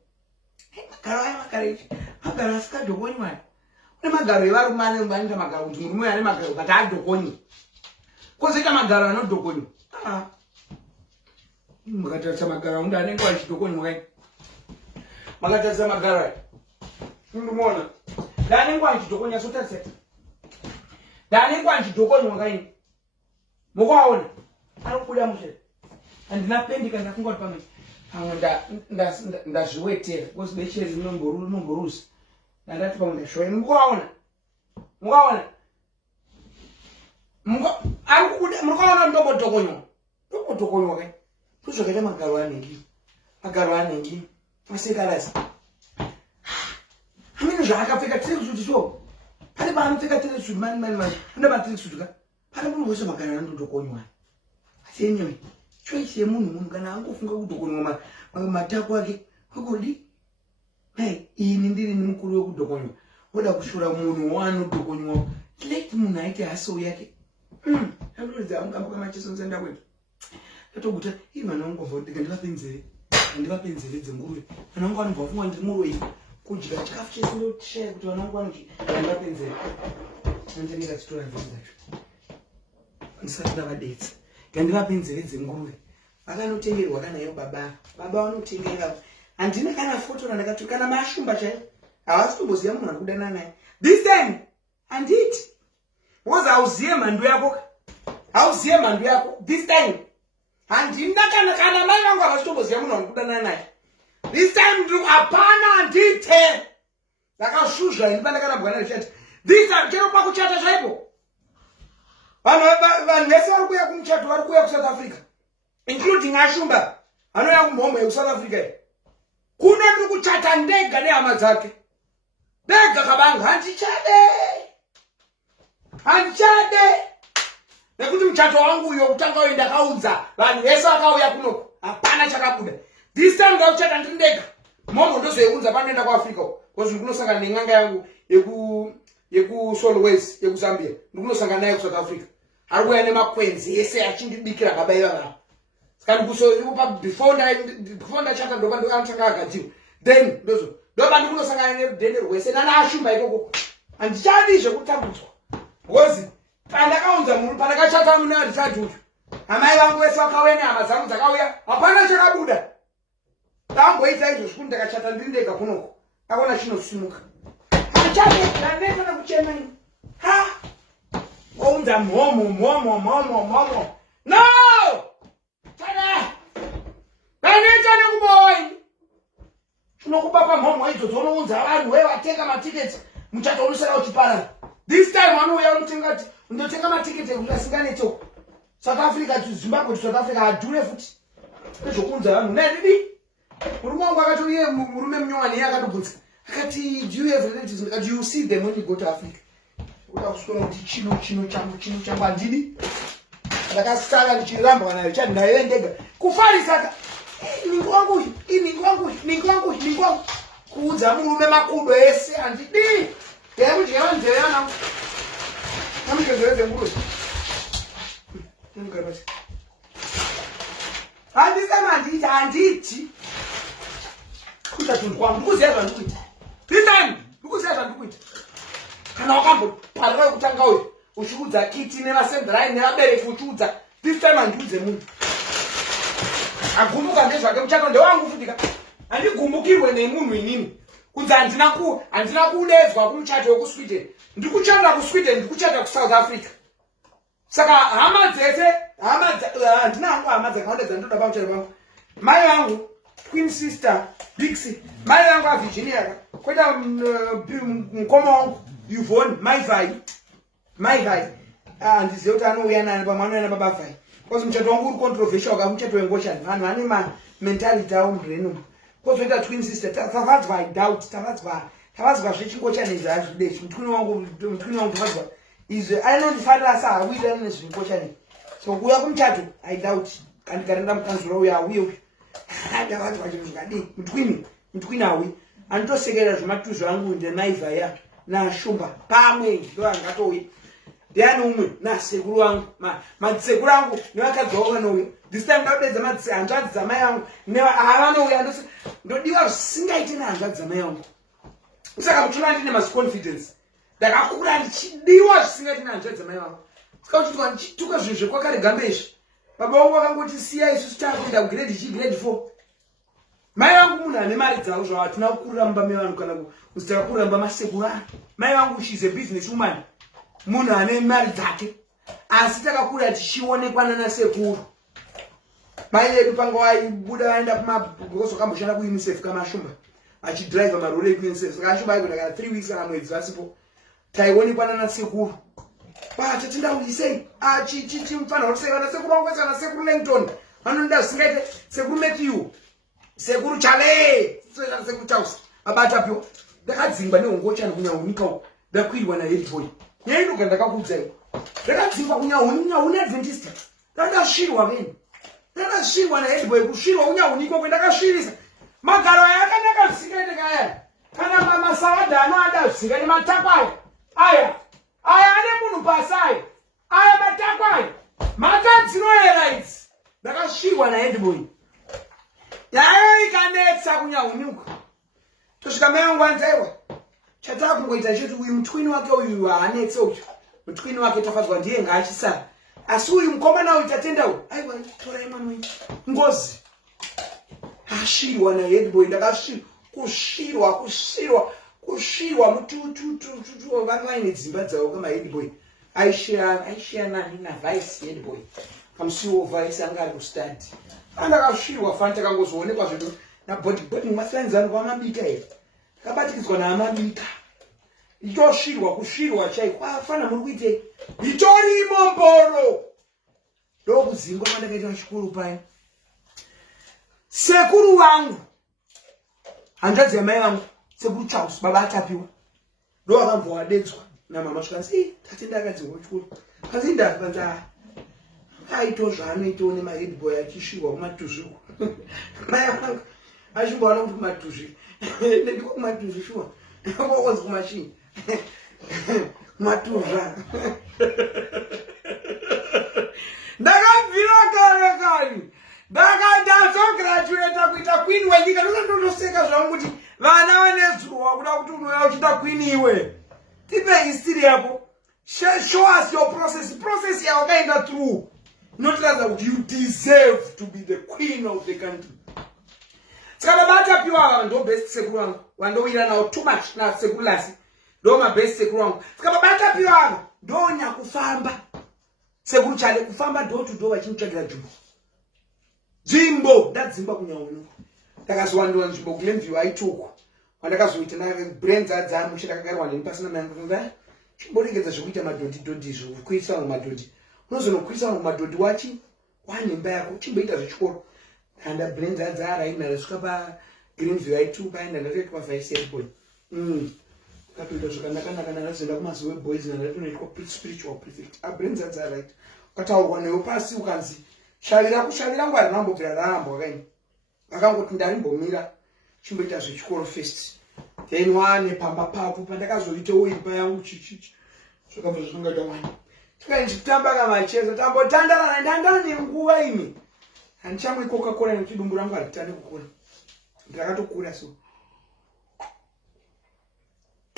aya magaro asikadhokonyi mwana une magaro evarume anoita magaro kuti murume ane magaro but adhokonyi kozoita magaro anodhokonyi makatarisa magaro aunde anenge wachidhokonyi mwakai makatarisa magaro aya ndimona ndanenge wachidhokonyi asotarisa ndanenge wachidhokonyi mwakai mukaona arikubuda mushe handina pendika ndafunga kuti pamwe pamwe ndazviwetera because becheri rinomborusa ndandati pamwe ndashoya mukaona arikubuda mukaona ndombodhokonywa kai ndozvakaita magaro anengi masekarasi amene zvaakapfeka tirekisuti so pane paanopfeka tirekisuti mani ane matirekisuti ka pane munhu wese magaro anodhokonywa asi anyway choice yemunhu kana angofunga kudhokonywa matako ake akodi ini ndiri mukuru wekudhokonywa oda kushora munhu waanodhokonywa let munhu aite haso yake anorodza angamboka macheso nzenda kwetu atoguta vana vangu vabva ndivape nzeve dzenguruve vana vangu vanobva vafunga ndiri muroi kudya chikafu chese ndoshaya kuti vana vangu vanoti ndivape nzeve anditengera chitora nzeve dzacho ndisati ndavadetsa ngandivape nzeve dzenguruve vakanotengerwa kana iyo baba vanotengera handina kana foto randakati kana mashumba chaiyo Awasitomboziya munhu ari kudana naye. This time handiti. Because hauziye mhandu yako. Hauziye mhandu yako. This time handina kana mai vangu havasitomboziya munhu ari kudana naye. This time hapana handite. Ndakashuzha ini pandakana bwana richati. This time chero pakuchata zvaipo. Vanhu vese vari kuuya kumuchato vari kuuya kuSouth Africa. Including Ashumba. Anouya kumhomho yekusouth Africa. Kuna ndiri kuchata ndega nehama dzake. Ndega kabanga handichade. Nekuti muchato wangu uyo kutanga uyo ndakaudza vanhu vese vakauya kunoko. Hapana chakabuda. This time ndauchata ndiri ndega. Mhomho ndozoiunza panoenda kuAfrica uko. Because kunosangana neng'anga yangu yeku-Solwezi yeku-Zambia. Ndikunosangana naye kuSouth Africa. Ari kuuya nemakwenzi ese achindibikira kabayiwa vanhu. Before ndachata ndoba ndokantanga agadziwa. Then ndoba ndikunosangana nerudhende rwese nana Ashumba ikoko. Handichadi zvekutambudzwa. Because pandakaunza munhu pandakachata muna handitatu uyu. Amai vangu vese vakauya nehama dzangu dzakauya. Hapana chakabuda. Ndamboita izvo zvekuti ndakachata ndiri ndega kunoko. Akona chinosimuka. Handichadi ndandefana kuchema ini. Ha! Ounza mhomo. No! Tada! Kaneta nekuboyi. Chinokubapa mhomo idzodzo unounza vanhu wewatenga matiketi muchato unosara uchiparara. This time vanouya unotenga undotenga matiketi ekukasinganetso. South Africa to Zimbabwe to South Africa adhure futi. Ezvokuunza vanhu nedidi. Murume wangu akati murume munyowani akatobvunza. Akati do you have relatives? Do you see them when you go to Africa? Uda kuswera kuti chino changu handidi. Ndakasala ndichiramba kana richard naye ndega. Kufarisa ningu wangu. Kuudza murume makudo ese handidi. Ndiyakujera nzeyana. Namukenzereze nguru. Ndikabasa. Handiti. Kuita tundu kwangu ndikuziya zvandikuita. This time ndikuziya zvandikuita. Kana wakamboparira kutanga uyu uchiudza kiti nevasendrai nevabereki uchiudza. This time handiudze munhu. Agumuka ndezvake muchato ndewangu futika. Handigumukirwe nemunhu inini. Kunzi handina kudedzwa kumuchato wekuSweden. Ndikuchata kuSweden, ndikuchata kuSouth Africa. Saka hama dzese, handina hangu hama dzakawanda dzandoda pamuchato pangu. Mai vangu, twin sister, Bixie. Mai vangu aVirginia. Kweta mukoma wangu, Yvonne, Mai vai. Ndizive kuti anouya nani pamanoenda baba vai. Because muchato wangu uri controversial kamuchato wengoshani. Vanhu vane mentality avo murenu. Kozoita twin sister, tavadzwa I doubt, tavadzwa zvechingochani zvazvideshi. Mutwini wangu tavadzwa. Izve anondifanira sahawira nezvingochani. So kuuya kumuchato I doubt. Kandigarenda mukanzura uya uye uyu. Ndavadzwa chinhu zvakadii. Mutwini hawi. Andotosekera zvematuzo angu ndenaivhaya naShumba pamwe ndo angatouya. Ndiani umwe nasekuru wangu. Madzikuru angu nevakadzi vavo vanouya. This time ndadedza hanzvadzi dzamai vangu havanouya. Ndodiwa zvisingaite nehanzvadzi dzamai vangu. Saka muchiona ndine confidence. Ndakakura ndichidiwa zvisingaite nehanzvadzi dzamai vangu. Saka uchitwa ndichituka zvinhu zvekwaKarigambe izvi. Baba vangu vakangoti siya isusu takuenda kugrade 4. Mai vangu munhu ane mari dzavo zvavo hatina kukurira mumba mevanhu kana kuzitaka mumba masekuru ano. Mai vangu she's a business woman. Munhu ane mari dzake. Asi takakura tichionekwa nanasekuru. Mai vedu panga vaibuda vaenda kumagoso kamboshanda kuUNICEF kaMashumba. Achidrive marori ekuUNICEF. Saka Ashumba aigona kana 3 weeks kana mwedzi vasipo. Taionekwa nanasekuru. Tatindaulisei. Chimfanira kuti vanasekuru vangu vese vanasekuru Langton. Vanoda zvisingaite sekuru Matthew. Sekuru Chale. Sekuru Charles. Abatapiwa. Ndakadzingwa nehongochani kunyaunika uko. Ndakwirwa naHead Boy. Nyainuka ndakakuudzayo. Ndakadzingwa kunyaunika Adventist. Ndakashirwa veni. Ndakashirwa naHead Boy kushirwa unyaunika kwendakashirisa. Magaro akanaka zvisingaite kaya. Kana masalada anoada zvisingaite matakwa aya. Ane munhu pasai. Aya matakwa. Makadzinoera idzi. Ndakashirwa naHead Boy. Yayo ikanetsa kunyaunika. Tosvika mai vangu vanzaiwa. Chataka kungoita chetu uyu mutwini wake uyu haanetse uyu. Mutwini wake tafadzwa ndiye ngaachisara. Asi uyu mukomana uyu tatenda uyu. Aiwa torai mwana wenyu. Ngozi. Ashirwa naHead Boy. Ndakashirwa. kushiwa mutu vanwaine dzimba dzavo kama head boy aishia nani na vice head boy kamusiwo vice anga ari kustadi andakashiwa fani takangozoonekwa zvedu na body mafriends angu amabika here takabatikidzwa naamabika ichoshirwa kushirwa chaiko afana muri kuitei itorimo mboro ndokuzingwa pandakaita chikuru paya sekuru wangu hanzvadzi yamai vangu sekuru Charles baba atapiwa ndo akambva wadedzwa namama svikanzi tate ndakadzingwa chikuru kanzi ndakanza aito zvaanoitawo nemahead boy achishirwa kumatuzviku mai vangu achimboona kuti kumatuzvi ndiko kumatuzvi shuwa kokonzi kumashini matuzva ndakabvira kare ndakadazograduata kuita queen wenyika ndoseka zvangu kuti vana vanedzurwa kuda kuti unouya uchita queen iwe tipe history yapo show us your process yawakaenda through inotiradza kuti you deserve to be the queen of the country. Saka baba atapiwa ndo best sekuru wangu wandowira nawo too much na sekuru lasi ndo ma best sekuru wangu. Saka baba atapiwa ndo nyakufamba sekuru chale kufamba door to door vachimutsvagira dzimbo ndadzimba kunyauno takazowandwa nzvimbo kulemview aitoko wandakazoita brains adzana mushe takagara neni pasina mai angu chimboregedza zvekuita madhodhi izvo kuisa vanhu madhodhi unozonokuisa vanhu madhodhi wachi wanemba yako chimboita zvechikoro anda brains adzara aina rasvika pagreenview aituka aenda ndatoitwa vice head boy katoita zvakanaka ndazoenda kumazi weboys ndatonoitwa spiritual prefect brains adzara right ukataurwa newe pasi ukanzi shavira ngwari nambobvira rarambo wakaini akangoti ndarimbomira chimboita zvechikoro first then wane pamba papo pandakazoitewo imba yangu chichichi zvakabva zvakangaita wani tikaitamba kamacheza tambotandarana ndandana nenguva imi handichamwe coca-cola nechidumbu rangu haritani kukura ndakatokura so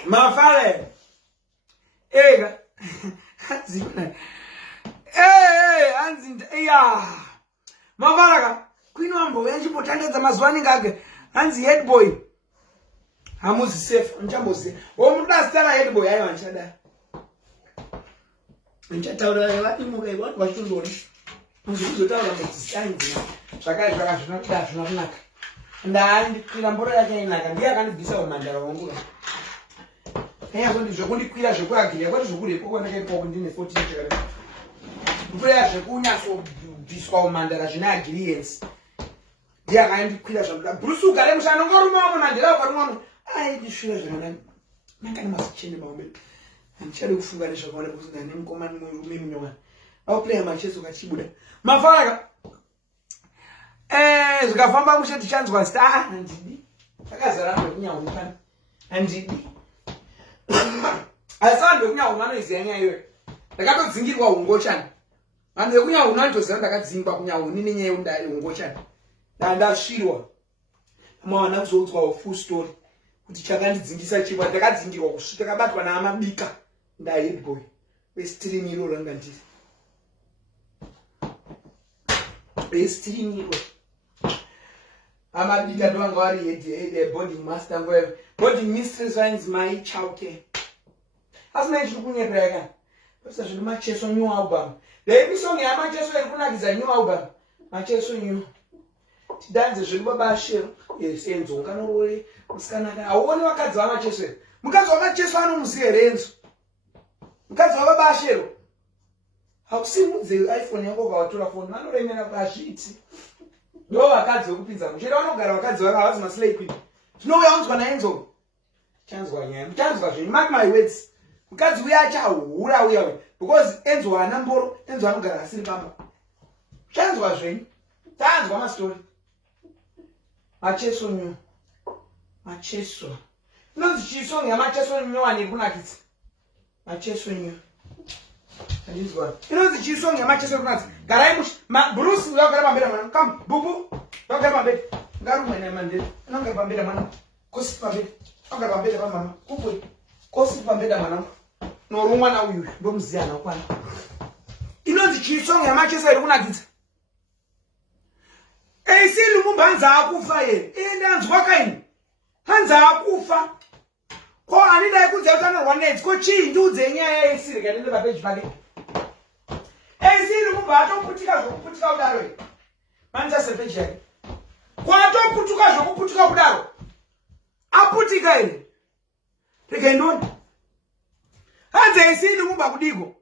mafare ega hadzikona hanzi mafaraka kwini wambo yanchimbotandedza mazuva anenge ake hanzi head boy hamuzi safe nchamboziva omudasitara head boy aiwa nchada nchataura vatimuka ivantu vachitondori zvizotaura medzisianzi zvakazvinokuda zvinokunaka ndaandikwira mboro yake inaka ndiye akandibvisa umandara wangu zvekundikira zvekuagiria kwati zvekurepo kwandakaipoko ndine 14 chakare ndikureya zvekunyatsobviswa umandara zvine agiriensi ndiye akandikwira zvakuda bruce ugare mushano ngorumawo mumandara ukarumwamwe aidisvira zvakanani mangani mazichene maombe handichade kufunga nezvakaona kuti ndane mukomani murume munyowani auplaya macheso kachibuda mafaraka zvikafamba mushe tichanzwa zita handidi takazara ndokunyauni pana handidi asi vanhu vekunyauni vanoiziva nyaya iyoyo ndakatodzingirwa ungochani vanhu vekunyauni vanitoziva ndakadzingwa kunyauni nenyaya yeundari ungochani ndandasvirwa mawana kuzoudzwawo full story kuti chakandidzingisa chipa ndakadzingirwa kusvika takabatwa naamabika ndahead boy westirimiro ranga ndiri westirimiro amabika ndo vanga vari head boarding master ngoyo boarding mistress vainzi mai chauke asi mai chiri kunyepera yakani pasa zvino macheso new album leepisong yamacheso iri kunakidza new album macheso new tidanze zviri babashero senzo kanorore musikanaka hauoni vakadzi vamacheso here mukadzi wamacheso anomuziva here enzo mukadzi wababashero hausimudze iphone yako ukawatora foni vanoremera kazviti ndo vakadzi vekupinza muchera vanogara vakadzi vaka havazi maslay queen tinouya unzwa naenzo chanzwa nyaya muchanzwa zvenyu mark my words mukadzi uya achahura uya because enzo haana mboro enzo anogara asiri pamba chanzwa zvenyu tanzwa mastori macheso nyu macheso inonzi chisong yamacheso nyowani iri kunakidza macheso nyu handinzwa inonzi chisong yamacheso iri kunakidza garai mushi bruce wakagara pamberi mwana kam bubu wakagara pamberi ngarumwe namandeli unogara pamberi mwana kosi pamberi wakagara pamberi pamama kupwe kosi pamberi mwana norumwa nauyu ndomuziya nakwana inonzi chisong yamacheso iri kunakidza eisi lumumba hanzi akufa here ndanzwa kaini hanzi akufa Ko anida yekudza utano hwanetsi ko chii ndiudze nyaya yeisiri kanende papeji pake. Eisiri kubva atoputika zvokuputika kudaro. Manja sepeji yake. Kwatoputuka zvokuputika kudaro. Aputika ine. Rega ndoni. Hanze eisiri kubva kudiko.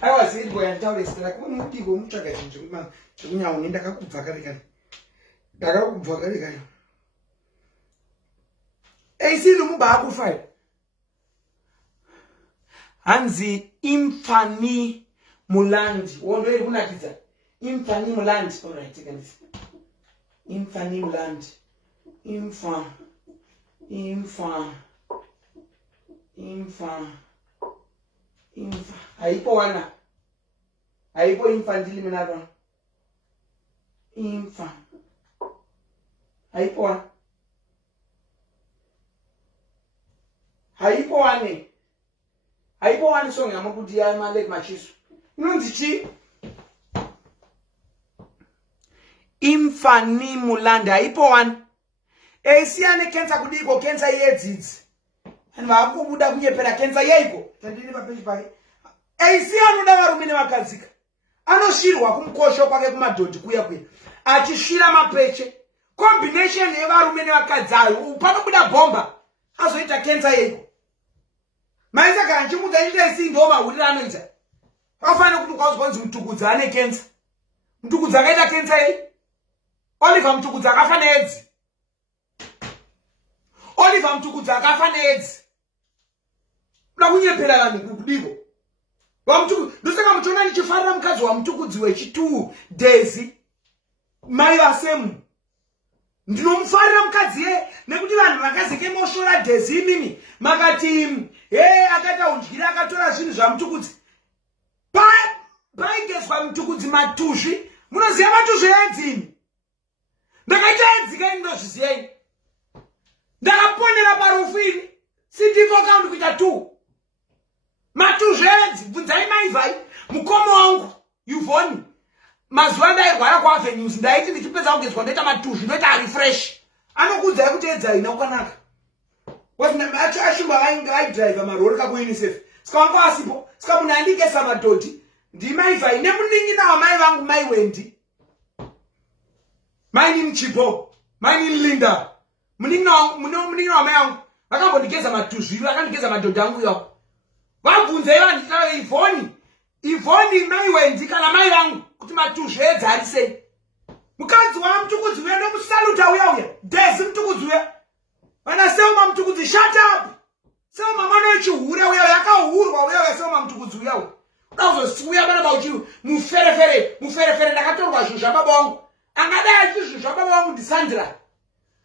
Aiwa ziri boya nditauresa kuone kudiko mutsvaga chinhu chekunyauye ndakakubva kare kare. Ndakakubva kare kare. Eisiri kubva akufa. Hanzi imfani mulandi. Wondo iri kunakidza. Imfani mulandi. Alright, take this. Imfani mulandi. Imfa. Haipo wana. Haipo infantili minadwa. Imfa. Haipo wana. Haipo wane. Haipo wani song ya mabuti ya malek machisu. Inonzi chi? Imfani mulanda. Haipo wani. Eisiane kenza kudiko kenza yedzidzi. Ani vakubuda kunyepera kenza yeiko. Tandini papeji pake. Eisiane uda varume nevakadzika. Anoshirwa kumukosho kwake kumadhodhi kuya kuya. Achishira mapeche. Combination yevarume nevakadzi ayo. Panobuda bomba. Azoita kenza yeiko. Maisa kana chimudza chita isi ndo mahurira anoita. Afana kuti kwazonzi mutukudza ane kenza. Mutukudza akaita kenza yei. Oliver mutukudza akafa needzi. Oliver mutukudza akafa needzi. Uda kunyepera vanhu kudiko. Ndosaka muchiona ndichifarira mukadzi wamutukudzi wechitu Daisy mai vasemu. Ndinomufarira mukadzi ye nekuti vanhu vakazike moshora Daisy imimi makati akaita undyira akatora zvinhu zvamutukudzi. Paigezwa mutukudzi matuzvi. Munoziva matuzvi edzini. Ndakaita edzika ndinozviziyei. Ndakaponera parufu ini. CD4 account kuita 2. Matuzvi edzi bvunzai maivhai mukomo wangu Yuvoni. Mazuva ndairwara kuAvenues ndaiti ndichipedza kugezwa ndoita matuzvi ndoita refresh. Anokudzai kuti edza ina ukanaka. Ashumba vaidrive marori kakuUNICEF. Saka wanga asipo. Saka munhu andikesa madhodhi. Ndimaivhai nemuningina wamai vangu mai Wendi. Mai Mchipo. Mai Linda. Muningina wamai vangu. Vakambondigeza matuzvi. Vakandigeza madhodhi angu yako. Vabvunzai vanhu Ivhoni mai Wendi kana mai vangu kuti matuzvi edzari sei. Mukadzi wamutukudzi uya ndomusaluta uya. Daisy mutukudzi uya. Vana Selma mutukudzi shut up. Selma mwana wechihura uya yakahurwa uya Selma mutukudzi uya. Udazosiuya bana bauchi muferefere ndakatorwa zvinhu zvababa vangu. Angadai zvinhu zvababa vangu ndiSandra.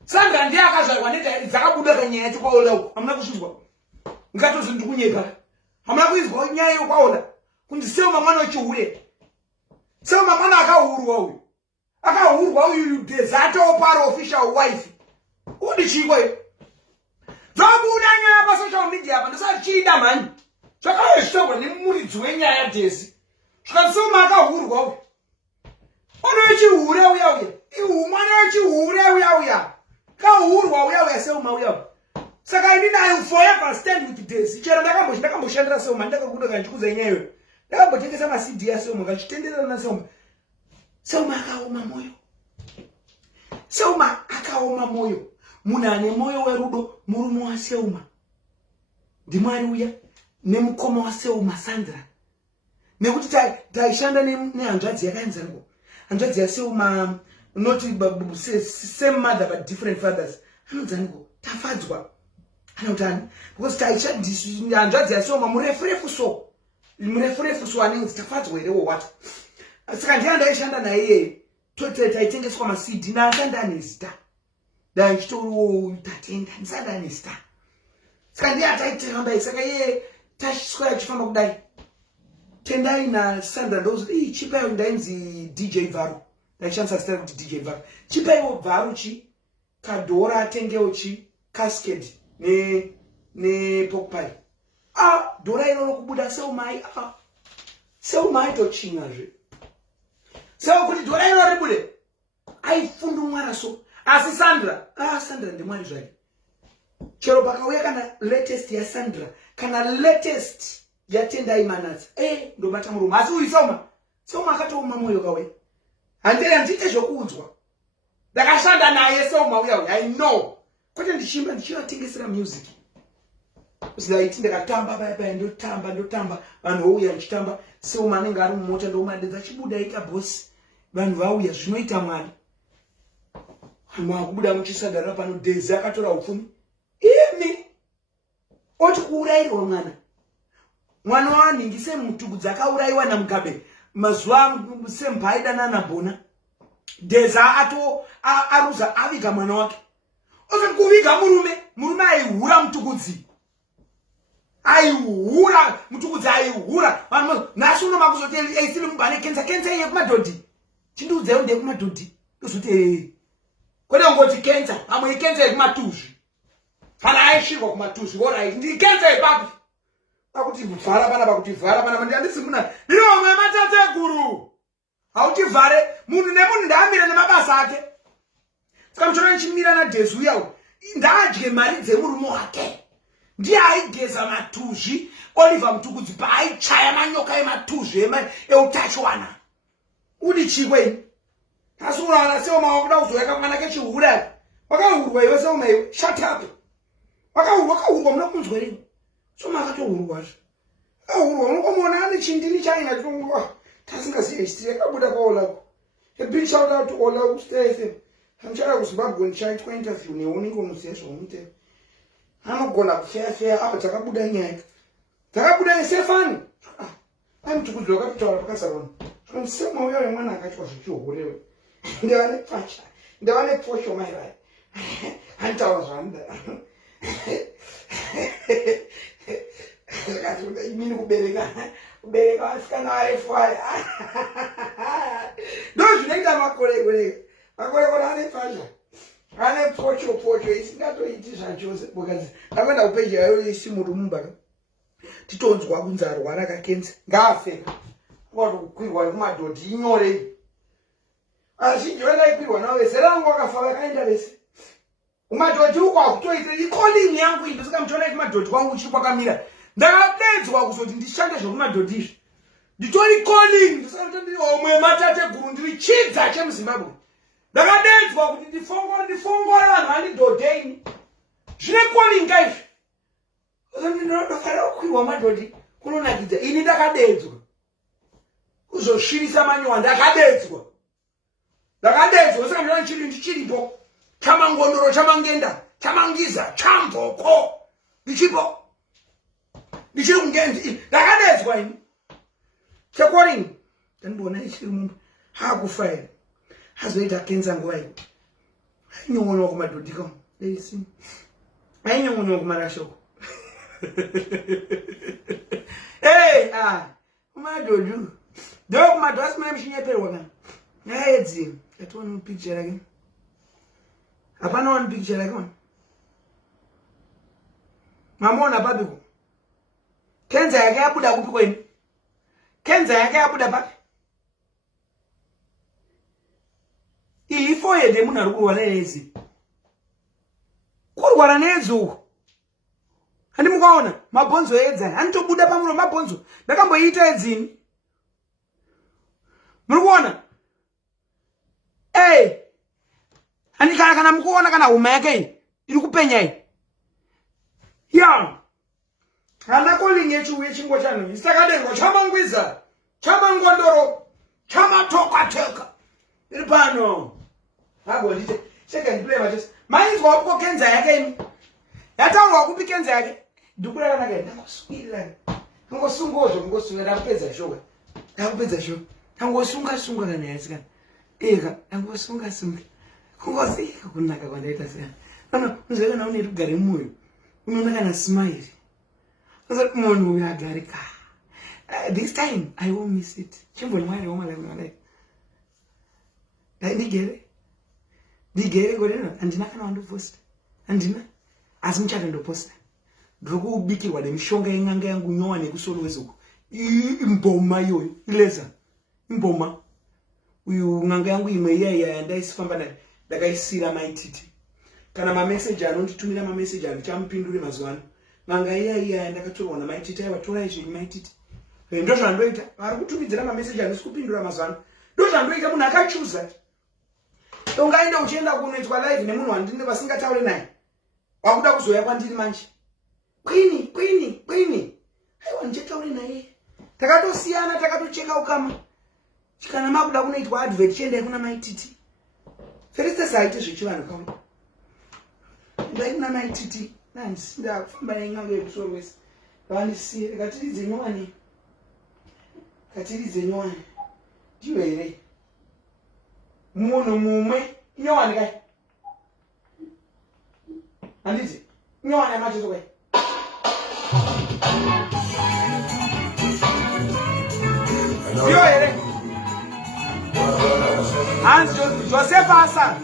Sandra ndiye akazvarwa dzakabuda kanyaya chikwaola uko. Hamuna kuzvizwa. Ngatozi ndikunyepa. Hamuna kuizwa nyaya yokwaola. Kundi Selma mwana wechihure. Selma mwana akahurwa uyu. Akahurwa uyu Desert opara official wife. Udi chikwe. Zobuda nyaya pa social media apa ndosachida mani. Zvakaishogwa nemuridzi wenyaya Daisy. Zvikasoma akahurwa uyu. Mwana wechihure uya. Mwana wechihure uya. Kahurwa uya Selma uya. Saka ini nayo forever stand with Daisy. Chero ndakamboshandira Selma ndakakuda kanchikuza nyayo. Ndakambotengesa ma CD ya Selma ngachitenderera na Selma. Selma akaoma moyo. Munhu ane moyo werudo murume wa Selma. Ndimwari uya nemukoma wa Selma Sandra. Nekuti taishanda nehanzvadzi yakaenzango. Hanzvadzi ya Selma not same mother but different fathers. Anodzango tafadzwa. Anotani because taishanda hanzvadzi ya Selma murefurefu so anenzi tafadzwa here what. Saka ndaishanda naye taitengeswa ma CD na asanda nezita. Ndaichitoro tatenda ndisanda nezita. Saka ndiyataitamba saka yeye tashiswa achifamba kudai. Tendai na Sandra ndozi chipayo ndainzi DJ Varu. Ndaishandisa style kuti DJ Varu. Chipayo Varu chi kadhora atengewo chi cascade ne pokpai. Dhora ino kubuda Selmai Selmai tochinga zve. Saka kuti dhora ino ribude. aifunda umwara so. Asi Sandra, Sandra ndimwari zvake. Chero pakauya kana latest ya Sandra, kana latest ya Tendai Manatsa. Ndobata murume. Asi uyu Soma akatooma mwoyo kawe. Handite zvokuudzwa. Ndakashanda naye Soma uya. I know. Kwete ndichivatengesera music. Usidaiti ndakatamba paya ndotamba. Vanhu vouya ndichitamba. Soma anenge ari mumota ndomadedza chibuda ika boss. Vanhu vauya zvinoita Mwari. Kubuda muchisadara pano Daisy akatora upfumi. Imi oti kuurayirwa mwana waningise mutugudza akaurayiwa naMugabe mazuva sembaida nanabona. Daisy aruza aviga mwana wake. Ozoti kuviga murume aihura mutugudzi. Aihura mutugudzi aihura. Nhasi uno makuzoti eisiri mubane kenza yekumadhodhi. Chindiudzayo ndekumadhodhi. Ndozoti kwete ngoti kenza, amwe kenza yekumatuzvi. Kana aishirwa kumatuzvi, alright, ndi kenza yepapi. Pakuti vhara pana ndandisi muna. Ndiro vamwe matate guru. Hauti vhare, munhu nemunhu ndaamira nemabasa ake. Saka muchona nchimira na Daisy uyawo. Ndadye mari dzemurume wake. Ndiye aigeza matuzvi, Oliver Mutugudzi paaichaya manyoka ematuzvi eutachiwana. Udi chikweni. Asura Soma wakuda kuzoeka mwana kechihura. Wakahurwa iwe Soma iwe. Shut up. Wakahurwa muna kunzwa rini. Soma akatohurwa zve. Akahurwa unokomona ane chindini chaina chitongwa. Tasingaziye chitire kabuda kwaolako. A big shout out to Ola Stay FM. Hamchara kuZimbabwe ndichaitwa interview neoniko muziya zvomuite. Anogona kufeya apa takabuda nyaya. Takabuda sefani. Mutugudzi wakatotaura pakasarona. Soma uyo mwana akatwa zvichihorewe. Ndavane posho mairai. Hantaura zvanda. Imini kubereka vasikana vaifaya. Ndozvinoita makore ane pasha. Ane pocho isingatoiti zvachose bokadzi. Ndakwenda kupeji yayo isimurumba. Titonzwa kunzi arwara kakenza. Ngafe. Ngoto kukwirwa kumadhodhi inyore. Azhinji vanaikwirwa nawo vese rangu wakafa vakaenda vese. Kumadhodhi uko akutoita icalling yangu iyi ndosaka muchiona kumadhodhi kwangu uchiri kwakamira. Ndakadedzwa kuzoti ndishande zvokumadhodhi izvi. Nditori calling ndosaka ndiri omwe matate guru ndiri chidza chemuZimbabwe. Ndakadedzwa kuti ndifongore vanhu vandidhodheini. Zvine calling kaizvi. Ndakada kukwirwa madhodhi kunonakidza. Ini ndakadedzwa. Kuzosvirisa manyowa ndakadedzwa. Saka mwana ndichiripo. Chamangondoro, chamangenda, chamangiza, chamboko. Ndichipo. Ndichiri kungenzi. Ndakadedzwa ini. Chekorini. Ndandibona ichiri munhu. Hakufaira. Hazoita kenza nguva iyi. Ainyongonwa kumadhodhi kamwe. Daisy. Ainyongonwa kumarashoko. Kumadhodhi. Ndo kumadhodhi asimane mshinyeperwa kana. Yaedzi. Yatoni picture yake. Hapana one picture yake man. Mamona babiko. Kenza yake yabuda kupi kwenu? Kenza yake yabuda papi? Ifoye de muna rukurwa nezi. Kurwara nezi uko. Handi mukaona mabhonzo edza. Hanitobuda pamuno mabhonzo. Ndakamboita edzini. Murikuona? Andikana kana mukuona kana huma yake iyi iri kupenya iyi. Ya. Hana calling yechiuye chingo chanu. Isakadengo chamangwiza, chamangondoro, chamatokateka. Iri pano. Hago ndite. Second play matches. Mainzwa uko kenza yake imi. Yataurwa kupi kenza yake. Ndikura kana kaenda kuswira. Ngosunga ndapedza show. Ndapedza show. Tangosunga kana yasikana. Tangosunga. Kungosika kunaka kwandaita siyana. Unzweka na une rugare mwoyo. Unoona kana smile. Sasa munhu uyu agarika. This time I won't miss it. Chimboni mwari womalaimalaika. Ndigere gorena andina kana wandoposta. Andina. Asi muchado ndoposta. Ndokubikirwa nemishonga yen'anga yangu nyowa nekusolo wezuko. Imboma iyoyo. Ileza. Imboma. uyu nganga yangu imwe iya ndaisifamba naye ndakaisira maititi kana mamessage anonditumira mamessage andichamupindure mazuva nganga iya ndakatorwa namaititi aiwa torai zvinhu maititi ndo zvandoita ari kutumidzira mamessage andisi kupindura mazuva ndo zvandoita munhu akachuza ungaenda uchienda kunoitwa live nemunhu wandine vasingataure naye wakuda kuzoya kwandiri manje kwini aiwa ndichataure naye takatosiyana takatocheka ukama kana makuda kunoitwa advert chiendai kuna maititi feriste saite zvechivanhu kamwe ndai kuna maititi nandisinda kufamba nainganga yekusoro wese kavandisiye katiridze nyowani ndiyo here munhu mumwe nyowani kai handiti nyowani amacheso kai ndiyo here Hans Joseph Asa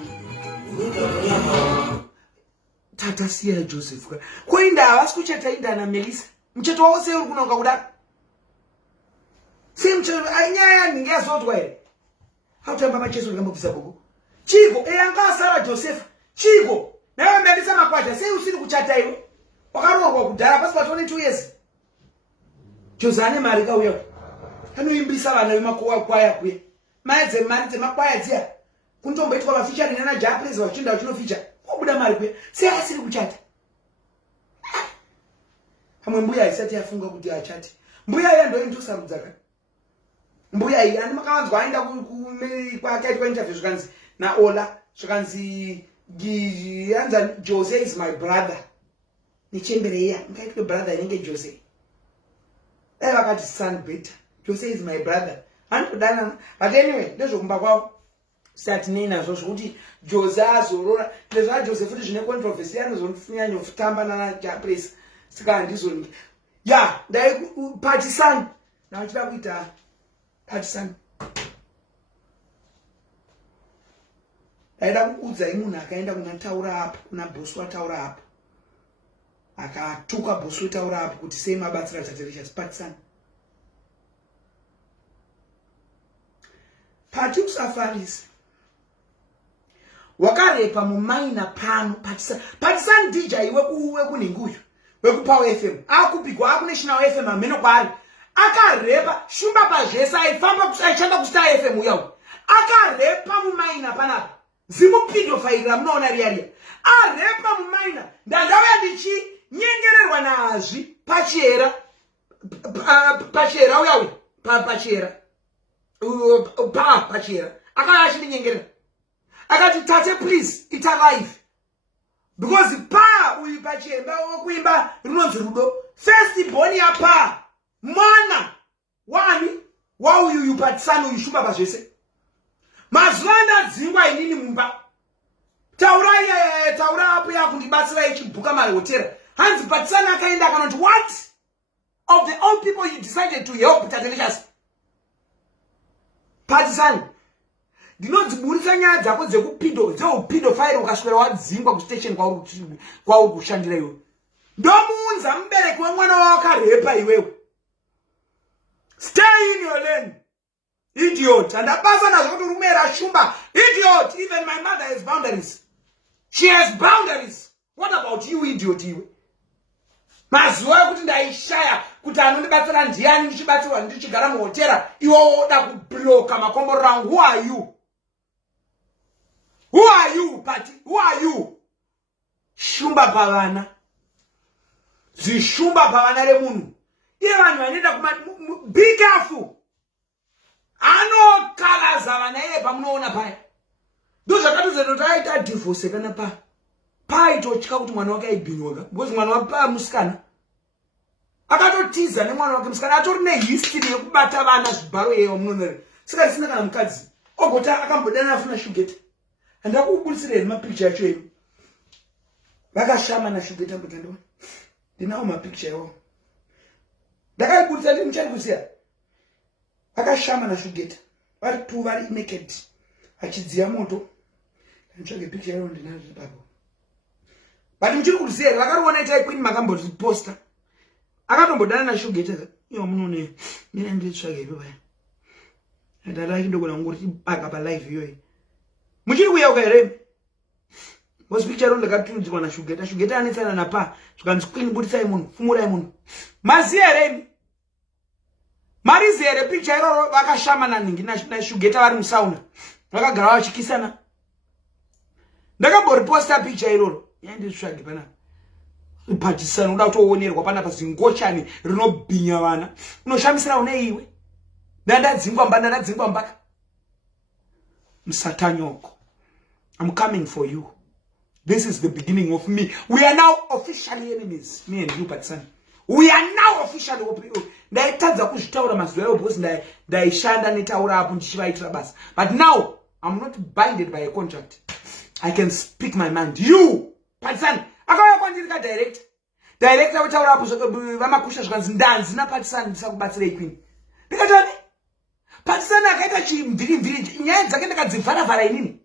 tata siya Joseph kuinda havasi kucheta inda na Melissa mcheto wao sei kunonga kudaro sei mcheto anyaya ningezotwa here hautamba macheso ngambobvisa gogo chiko eyanga Sara Joseph chiko nawe Melissa makwacha sei usiri kuchata iwe wakarohwa kudhara pasi pa 22 years Josane mari kauya anoimbisa vana vemakowa kwaya kuye maedze mari dzemakwaya dziya kuntomboitwa vafeaturing nana Japanese vachinda vachinofeature kubuda mari kuye sei asiri kuchata pamwe mbuya isati yafunga kuti achati mbuya iya ndoindosarudzaka mbuya iyi ani makavanzwa aenda kwakaitwa interview zvikanzi naola zvikanzi yanza Jose is my brother nechembere iya ngaitwe brother inenge Jose vakati son better Jose is my brother anodana but anyway ndezvokumba kwavo sati neinazo zvokuti Jose azorora ndezva Jose futi zvine controversy anozonyanya kutamba nana Japanese saka handizoni ya ndai partisan ndachida kuita partisan ndaida kuudza munhu akaenda kunataura apo kuna bosi wataura apo akatuka bosi wataura apo kuti sei mabatsira tateresha partisan Patrick Safaris wakarepa mumaina pano partisan DJ wekunhinguyu wekuPower FM akupigwa akunational FM ameno kwaari akarepa shumba pazvese aifamba aichanda kuStar FM uyawo akarepa mumaina panapa zimupidofaira munoona riya arepa mumaina ndandauya ndichinyengererwa nazvi pachera uyawe pachera pachera akauya achindinyengerera akati tate please ita live because uyu pachemba wekuimba rinonzi rudo first born yapa mwana wani wauyu patisano uyu shumba pazvese mazuva ndadzingwa inini mumba taura apo yakundibatsira ichibhuka mahotera hanzi patisano akaenda akanoti what of the old people you decided to help tatenechasi patisano ndinodziburisa nyaya dzako dzeupidofairi ukaswera wadzingwa kustation kwauri kushandira iwe ndomuunza mubereki wemwana wawakarepa iwewe stay in your lane idiot andabasa nazvo kuti rume rashumba idiot even my mother has boundaries she has boundaries what about you idiot iwe mazuva ekuti ndaishaya kuti anondibatsira ndiani ndichibatsirwa ndichigara muhotera iwe woda kubloka makomboro rangu who are you Who are you, Patty? Who are you? Shumba pavana. Zishumba pavana remunu. Iye vanhu kuma be careful. Ano kala zavana ye pamunoona paya. Ndo zvakatozotaita divorce kana pa. Paitotya kuti mwana wake aibhinyoka. Because mwana wapa musikana. Akatotiza nemwana wake musikana atori nehistory yekubata vana zvibharo yeyo munoona. Saka risina kana mukadzi. Ogota akambodana afuna shugete. Andakubulisire mapicture acho iwo vakashama na shugeta mutando ndinawo mapicture yawo ndakaibulisa ndi mchani kusiya vakashama na shugeta vari tu vari naked achidziya moto nditsvage picture yawo ndinazo papo but mchiri kusiya vakaruona ita queen makambo poster akatombodana na shugeta iyo munone mina nditsvage ipo baya ndala ndogona ngoti baka pa live yoyi muchiri kuya ukaere was picture on ndakatudzwa na shugeta anetsana na pa zvikanzi queen budisai munhu fumurai munhu maziere marizere picture iro vakashamana ningi na shugeta vari musauna vakagara vachikisana ndakambori posta picture iroro yanditsvage pana patisana uda kutoonerwa pana pazingochani rinobhinya vana unoshamisira une iwe ndadzingwa mbaka msatanyoko. I'm coming for you. This is the beginning of me. We are now officially enemies, me and you, Patsan. We are now officially ndaitadza kuzvitaura mazuva eyo because ndaishanda netaura apo ndichivaitira basa. But now I'm not binded by a contract. I can speak my mind. You, Patsan, akauya kwandiri director vetaura apo vamakusha zvikanzi ndanzina Patsan ndisakubatsirei queen. Ndikatani Patsan akaita chimviri nyaya dzake ndakadzivhara inini.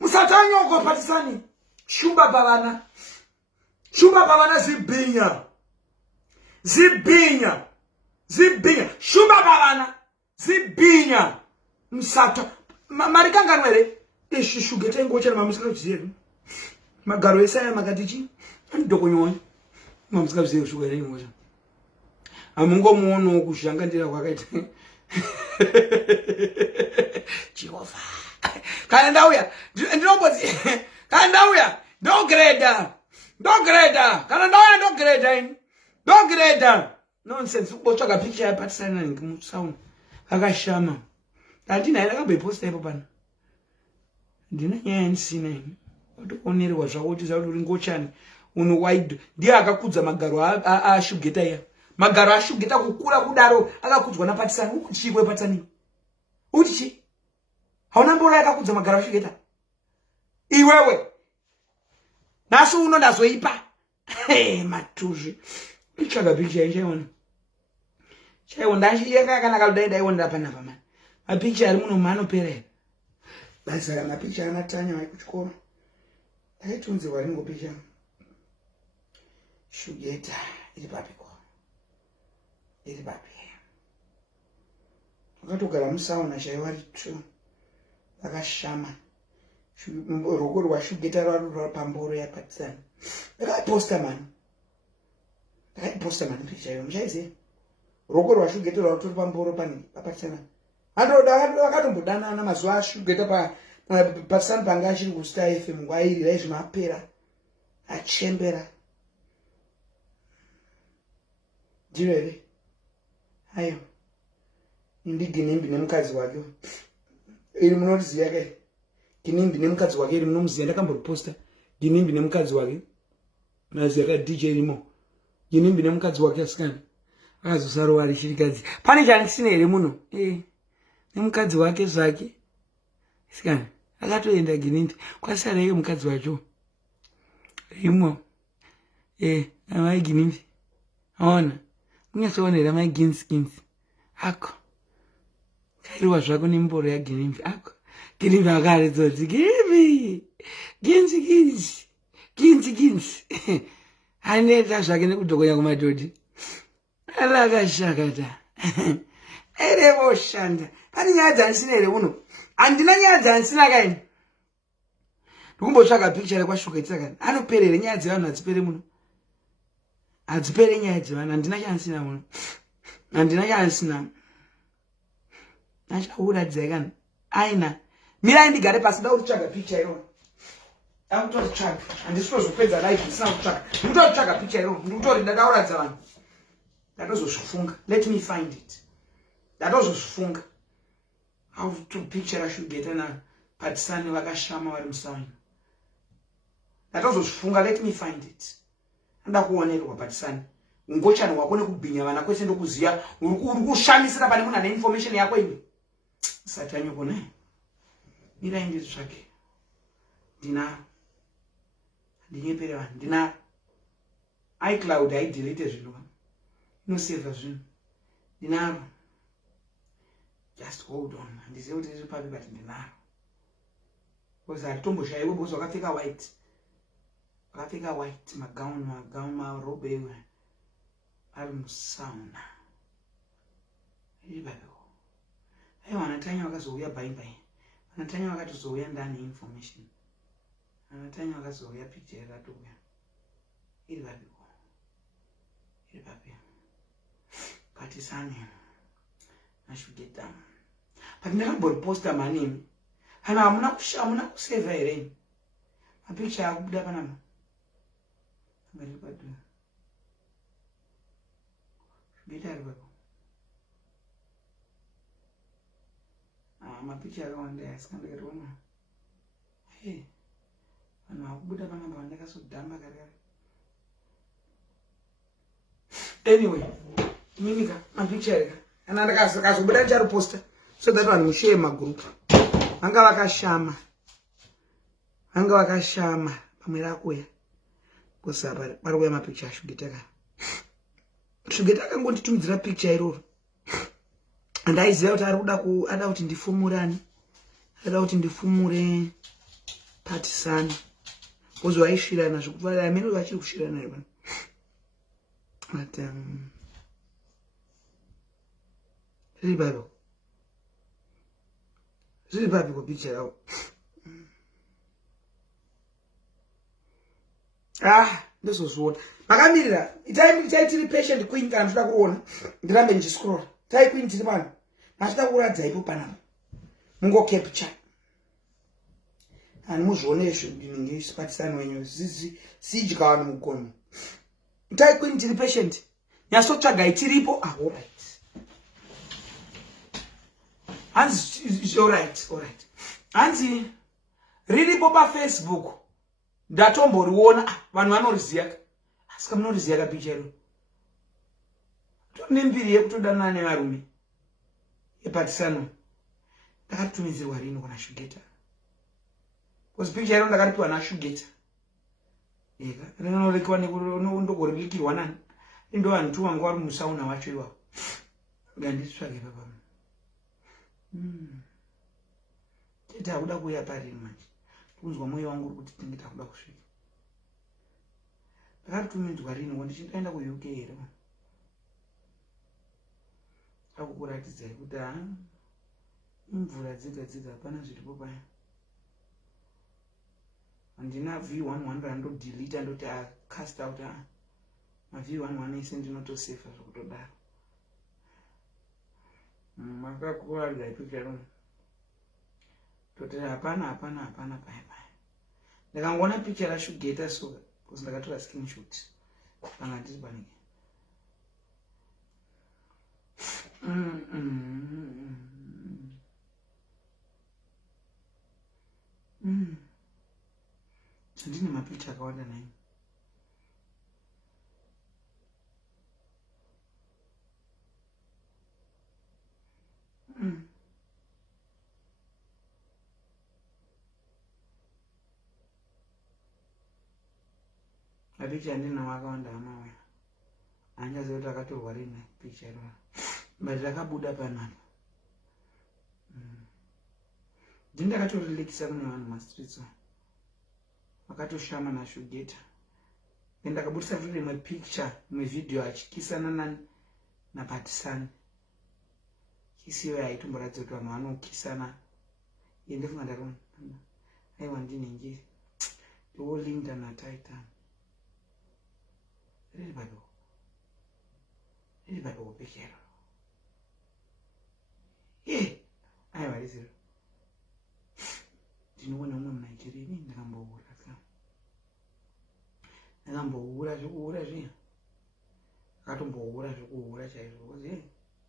Musatanyoko Patsan. Shumba pavana zibinya shumba pavana zibinya msata marikanganwere ishishugete ngochana mamusika kuziyeru magaro esaya makatichi ndokonyoni mamusika kuziyeru shugete ngocha amungo muono kushangandira kwakaita Jehova kana ndauya ndinobodzi kana ndauya ndogreda kana ndauya ndogreda nonsense ubotsvaga picture ya Patsan ngimusauna akashama andina ira kambe posta ipo pana ndina nyaya nisina ini otokonerwa zvako kuti zauri ngochani uno wide ndiye akakudza magaro ashugeta iya magaro ashugeta kukura kudaro akakudzwa na Patsan ukuchikwe Patsan uchichi hauna mbora yakakudza magaro ashugeta iwewe naso uno ndazoipa matuzvi ichaga picture chaiona ndachiyeka kana kaludai daiona panapa mani mapicture ari muno manopera basa kana picture anatanya vai kuchikoro aitunzirwa ringo picture shugeta iri papiko vakatogara musauna chaiva ritsvo vakashama ruoko rwashugeta rwari pamboro yaPatsan ndakaiposta mani picture iyo muchaiziva ruoko rwashugeta rwari pamboro paPatsan vakatombodana mazuva ashugeta Patsan panga achiri kuStar FM nguva iri raizvimapera achembera ndiro here ayo indiginimbi nemukadzi wake iri munoriziva kai ginimbi nemukadzi wake iri munomuziva ndakamboriposta ginimbi nemukadzi wake naziva kai DJ rimo ginimbi nemukadzi wake asikana akazosaro ari chirikadzi pane chanisina here muno nemukadzi wake zvake asikana akatoenda ginimbi kwasara iyo mukadzi wacho rimo amai ginimbi aona kunyasoonera mai ginskins ako kairiwa zvako nemboro yaginimbi ako ginimbi akaaredzoti ginzi aneta zvake nekudhokonya kumadhodhi ala akashakata erevoshanda pane nyaya dzanisina here uno handina nyaya dzanisina kaini ndikumbotsvaga picture rekwashugeta kani anoperere nyaya dzevanhu hadzipere muno hadzipere nyaya dzevanhu handina chanisina muno handina chanisina achauradzai kani aina mirai ndigare pasi da kutsvaga picture irona akutoritsvaga handisi kutozopedza live ndisina kutsvaga ndikutoritsvaga picture irona ndikutori ndadauradza vanhu ndatozozvifunga let me find it ndatozozvifunga picture rashugeta naPatsan vakashama vari musauna ndatozozvifunga let me find it anda kuonerwa Patsan ungochani wako nekubhinya vana kwese ndokuziva uri kushamisira pane munhu ane information yako iwe satanyoko naye mirai nditsvake ndinaro handinyepere vanhu ndinaro iCloud haidelete zvinhu inosevha zvinhu ndinaro just hold on handizivi kuti riri papi but ndinaro because hatitomboshaiwe because wakapfeka white magauni marobe ewe ari musauna iri papiko Hey, wanatanya wakazouya bye bye. Wanatanya wakatozouya ndani information. Wanatanya wakazouya picture yakatouya. Iri vapiko. Iri vapiko. Patisane. I should get down. But ndakambori poster manini. Hana amuna kusave here. Mapicture akubuda panapa. Ngari padu. Shugeta ari papo. Mapicture akawanda yasikandikatoona. Hey. Vanhu akubuda panapa vandakasodhamba kare. Anyway, minika mapicture aka. Ana ndakazobuda chari poster so that vanhu share magroup. Vanga vakashama pamwe rakuya. Kusapa pari kuya mapicture ashugeta ka. Shugeta akangonditumidzira picture iroro. Ndaiziva kuti ari kuda ada kuti ndifumurani. Ada kuti ndifumure patisana. Kuzo aishirana zvekufanira amene vachiri kushirana iri pano. But Ziri babi kwa picture yao. This was what. Makamirira, itai patient queen kana mshida kuona. Ndirambe njiscroll. Tai queen tiri pano. Mashida kuradza ipo panapa. Mungo capture. Ani muzvionesho ndinenge patisana wenyu sijika vanhu mugomo. Tai queen tiri patient. Nyasotsvaga itiripo. All right. Hanzi, all right. Hanzi, riripo pa Facebook. Ndatomboriona vanhu vanoriziya. Asika munoriziya ka picture iro. Nembiri yekutodanana nevarume. Yepatisano. Ndakatumidzirwa rini kuna Shugeta. Because picture iro ndakaripiwa na Shugeta. Eka, rinorekiwa ndogoribikirwa nani. Ndo vanhu tu vanga vari musauna wacho iwapo. Nganditsvage papa. Tete akuda kuya pari manje. Kunzwa moyo wangu kuti tinge takuda kusvika. Ndakatumidzwa rini ngo ndichitaenda ku UK here. Akukuratidzai kuti imvura dzega hapana zviripo paya. Handina V11 rando delete ndoti cast out ma V11 ise ndinotosefa zvekutodaro. Makakuradza picture ino. Toti hapana paya. Ndakangona picture la Shugeta so because ndakatora screenshot. Panga ndiri panike. Ndine mapicture akawanda nayo. Picture ndina wakawanda amawe. Anyaziva kuti akatorwa rini picture iro. But rakabuda panapa. Ndakatorelekisa kune vanhu mastreets. Vakatoshama na Shugeta. Ndakabudisa futi rimwe picture, rimwe video achikisana na patisana. Kisiyo yaitomboratidza kuti vanhu vanokisana. Ndofunga ndarona. Aiwa ndinenge. Iwo Linda na Titan. Riri bado picture. Aiwa riziro. Ndinoona umwe muNigeria ini ndakamboura zviya. Akatomboura zvekuura chaizvo. Kozi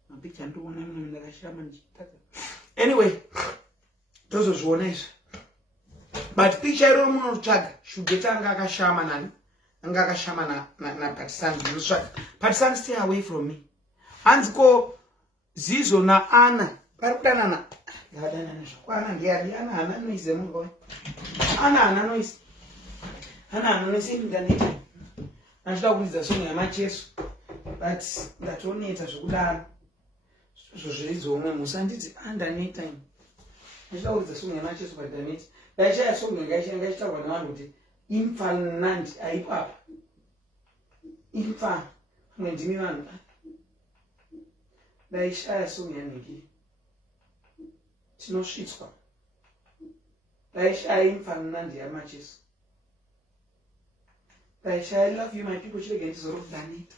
mapicture ndinoona mimi ndakashama ndichitaka. Anyway, tozozviona izvi. But picture iro munotsvaga Shugeta anga akashama nani? Anga akashama na patisana ndinotsvaga. Patisana, stay away from me. Hanziko Zizo na Ana parikudanana. Yadanana zvakwana ndiari Ana noise mungowe. Ana noise. Ana noise ndinganeta. Ndachida kuridza song yamacheso. But ndatoneta zvekudaro. Zvozviridza umwe musanditi ndaneta ini. Ndachida kuridza song yamacheso but ndaneta. Ndachaya song ngaishitaurwa navanhu kuti imfa nandi aipo apa. Imfa mwe ndimi vanhu. Ndaishaya song yanhingi. tinosvitswa. Daishai mfananandi yamacheso. Daishai love you my people chirege ndizorodanita.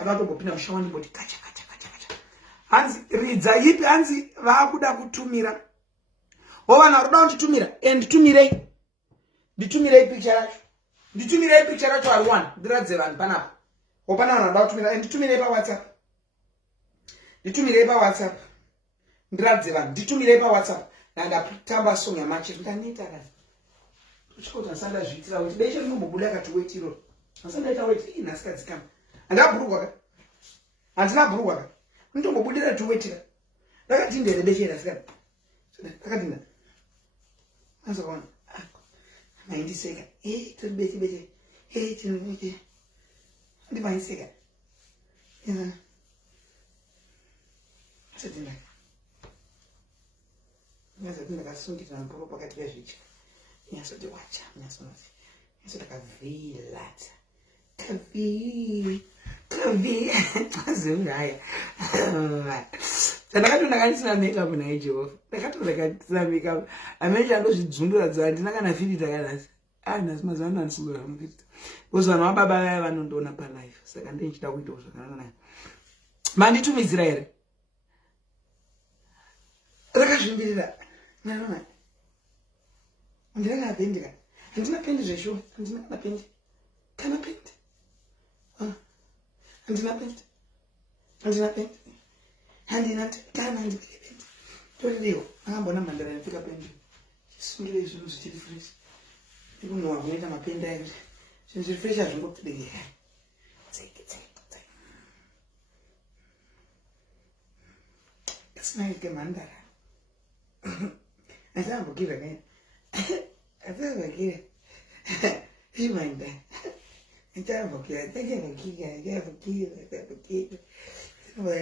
Akatobopinda mushawani body kacha. Hanzi ridza ipi hanzi vakuda kutumira. Ovana roda kunditumira nditumire. Nditumire picture yacho. Nditumire picture yacho ari one. Ndiradze vanhu panapa. Opana vanhu roda kutumira nditumire pa WhatsApp. Nditumire pa WhatsApp. Ndiradze vanhu nditumire pa WhatsApp. Ndatamba song yamacheso ndaneta kana. Uchikoti asanda zviitira kuti beshe rinombobuda kati wait iro. Asanda ita wait inasikadzikama. Andabhurugwa ka. Andina bhurugwa ka. Ndombobudira tu wait. Ndakati ndere beshe rasikana. Ndakati nda. Azokona. Maindiseka. Tobeti. Tinoite. Ndimaiseka. Asadinda. Ndakati kasungita namporo pakati pezvicha. Nyasoti wacha, nyasoti. Nyasoti kavilata. Kavi. Azuraya. Ndakatona kanisina neka kuna Jehova. Ndakatona kanisina neka. Ameja ndozvidzundura dzwa ndina kana filita kana. Nasi mazana ansungura mufilita. Uzana wababa vaya vanondoona pa live. Saka ndinchida kuita zvakanaka. Manditumidzira here. Rakazvimbirira. Naona. Ndinga pendika. Andina pendi zvesho. Andina kana pendi. Kana pendi. Andina pendi. Handina kana pendi. Toleo. Ambona mandara yafika pendi. Sungire zvinhu zvichiri fresh. Ndikunowa kuita mapenda ake. Zvinhu zviri fresh azvingopidira. Dzake. Kasinaike mandara. Azambukira kaya. Azambukira. Imanda. Azambukira.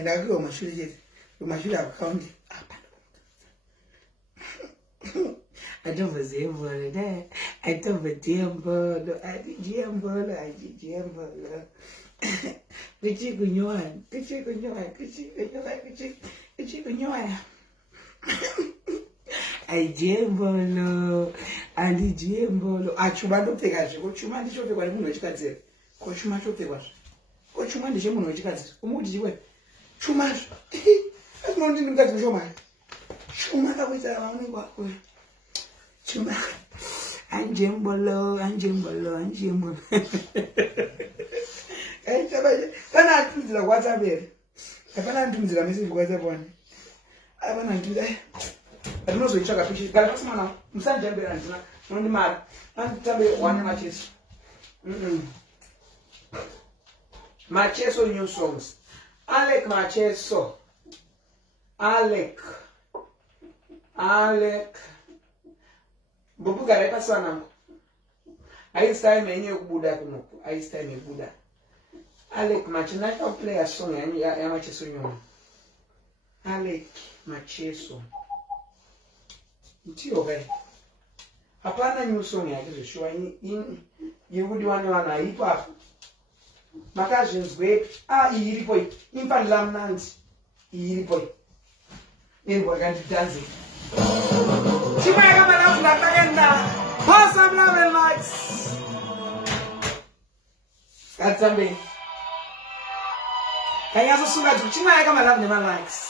Ndakuwa mashuri chete. Mashuri account. Atomvozembolo. Atomvodiembolo. Adidiembolo. Kuchikunyoa. Aidiembolo. Andidiembolo. Achuma ndopfeka zviko. Chuma ndichopfekwa nemunhu wechikadzira. Ko chuma chopfekwa zve. Ko chuma ndechemunhu wechikadzira. Umuti chiwe. Chuma zvo. Azvinoti ndimukadzi mushoma. Chuma kakuita vanenge wako. Chuma. Anjembolo. Pana atumidzira WhatsApp here. Hapana atumidzira message WhatsApp one. Hapana atumidzira. Atinozoitsvaka pichi. Gara pasi mwana. Musanjambira ndina. Munondi mari. Anditambe one macheso. Macheso new songs. Alec Macheso. Alec. Bobu gara pasi wanangu. Aisi time yenye kubuda kunoku. Aisi time kubuda. Alec Macheso. I'll play a song ya Macheso new. Alec Macheso. Ntiyo gari. Hapana new song yake zveshuwa yekuti wana haipo apa. Makazvinzwe iripo iyi. Imfanira mnandi. Iripo iyi. Iripo kanditanzi. Chima yakamana kunatagenda. Pass some love and likes. Katsambe. Kanyazo sunga chima yakamana nema likes.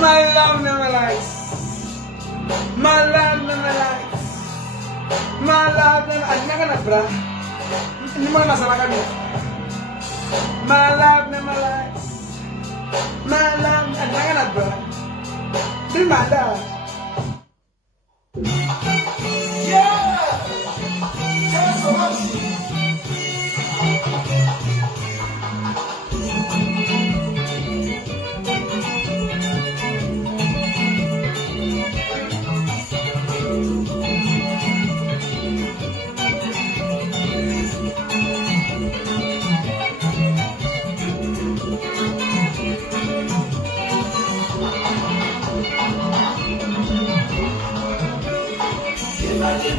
My love never lies. My love never lies. My love never lies. I'm not gonna bra. My love never lies. My love, I'm not gonna bra. Be my love. Yeah. Thanks so much. Imagine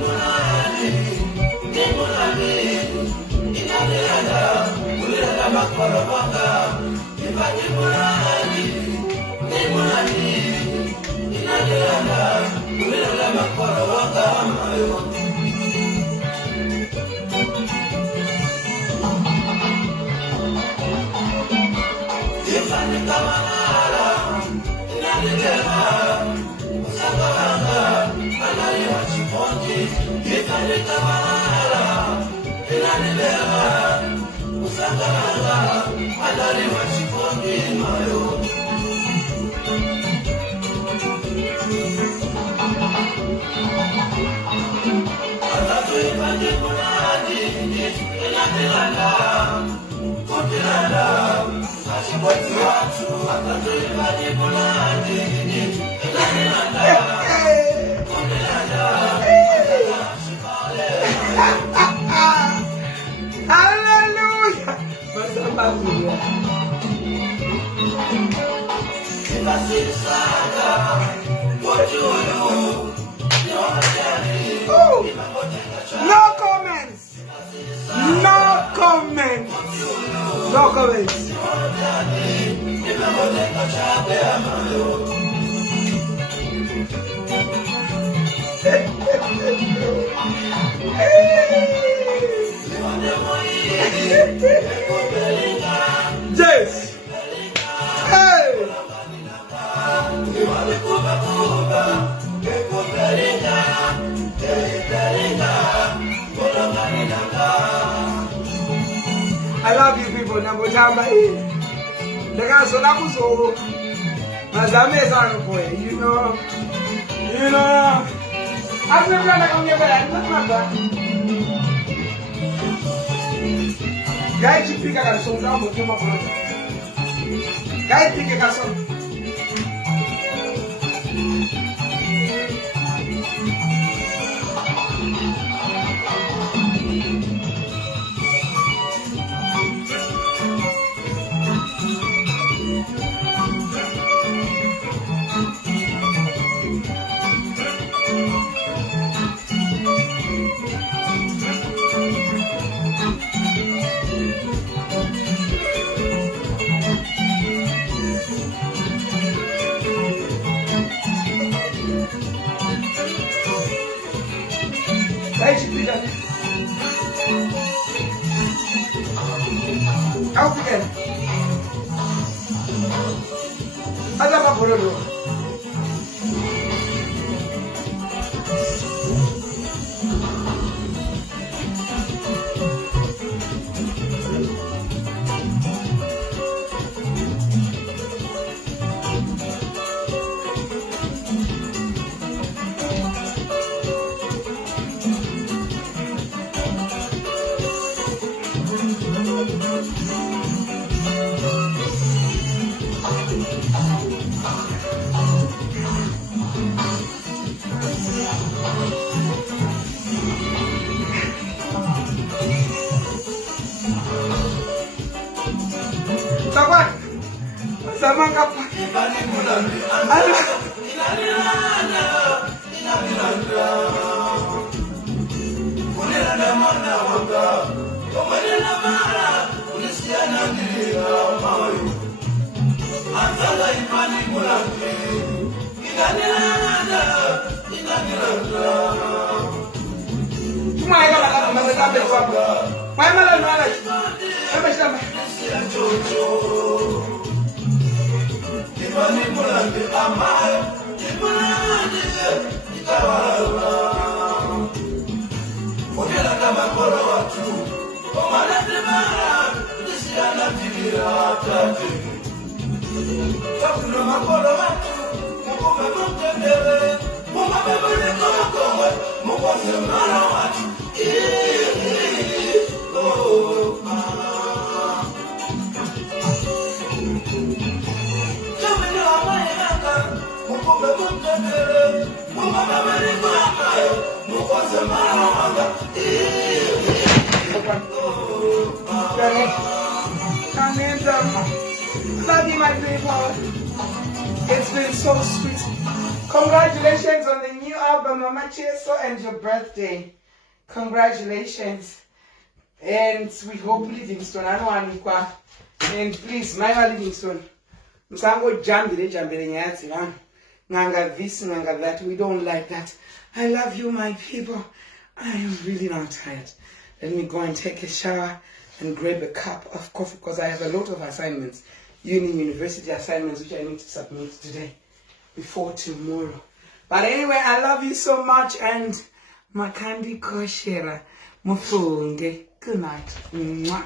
Hallelujah. Oh, no comments. No comments. No comments. Yes. Hey. I love you people. Number jamba here. The guys so that was so. You know. I'm never come here, but I'm not. Guys, you pick a song down, but come up. Guys, pick a song. Out again. Ada apa boleh dulu? Sama kapan? Love you, my people. It's been so sweet. Congratulations on the new album, Mama Cheso, and your birthday. Congratulations. And we hope Livingstone. I know Anikwa. And please, my Livingstone. Nganga this, nganga that. We don't like that. I love you, my people. I am really now tired. Let me go and take a shower and grab a cup of coffee because I have a lot of assignments, university assignments, which I need to submit today before tomorrow. But anyway, I love you so much, and makandi koshera mufunge. Good night. Mwah.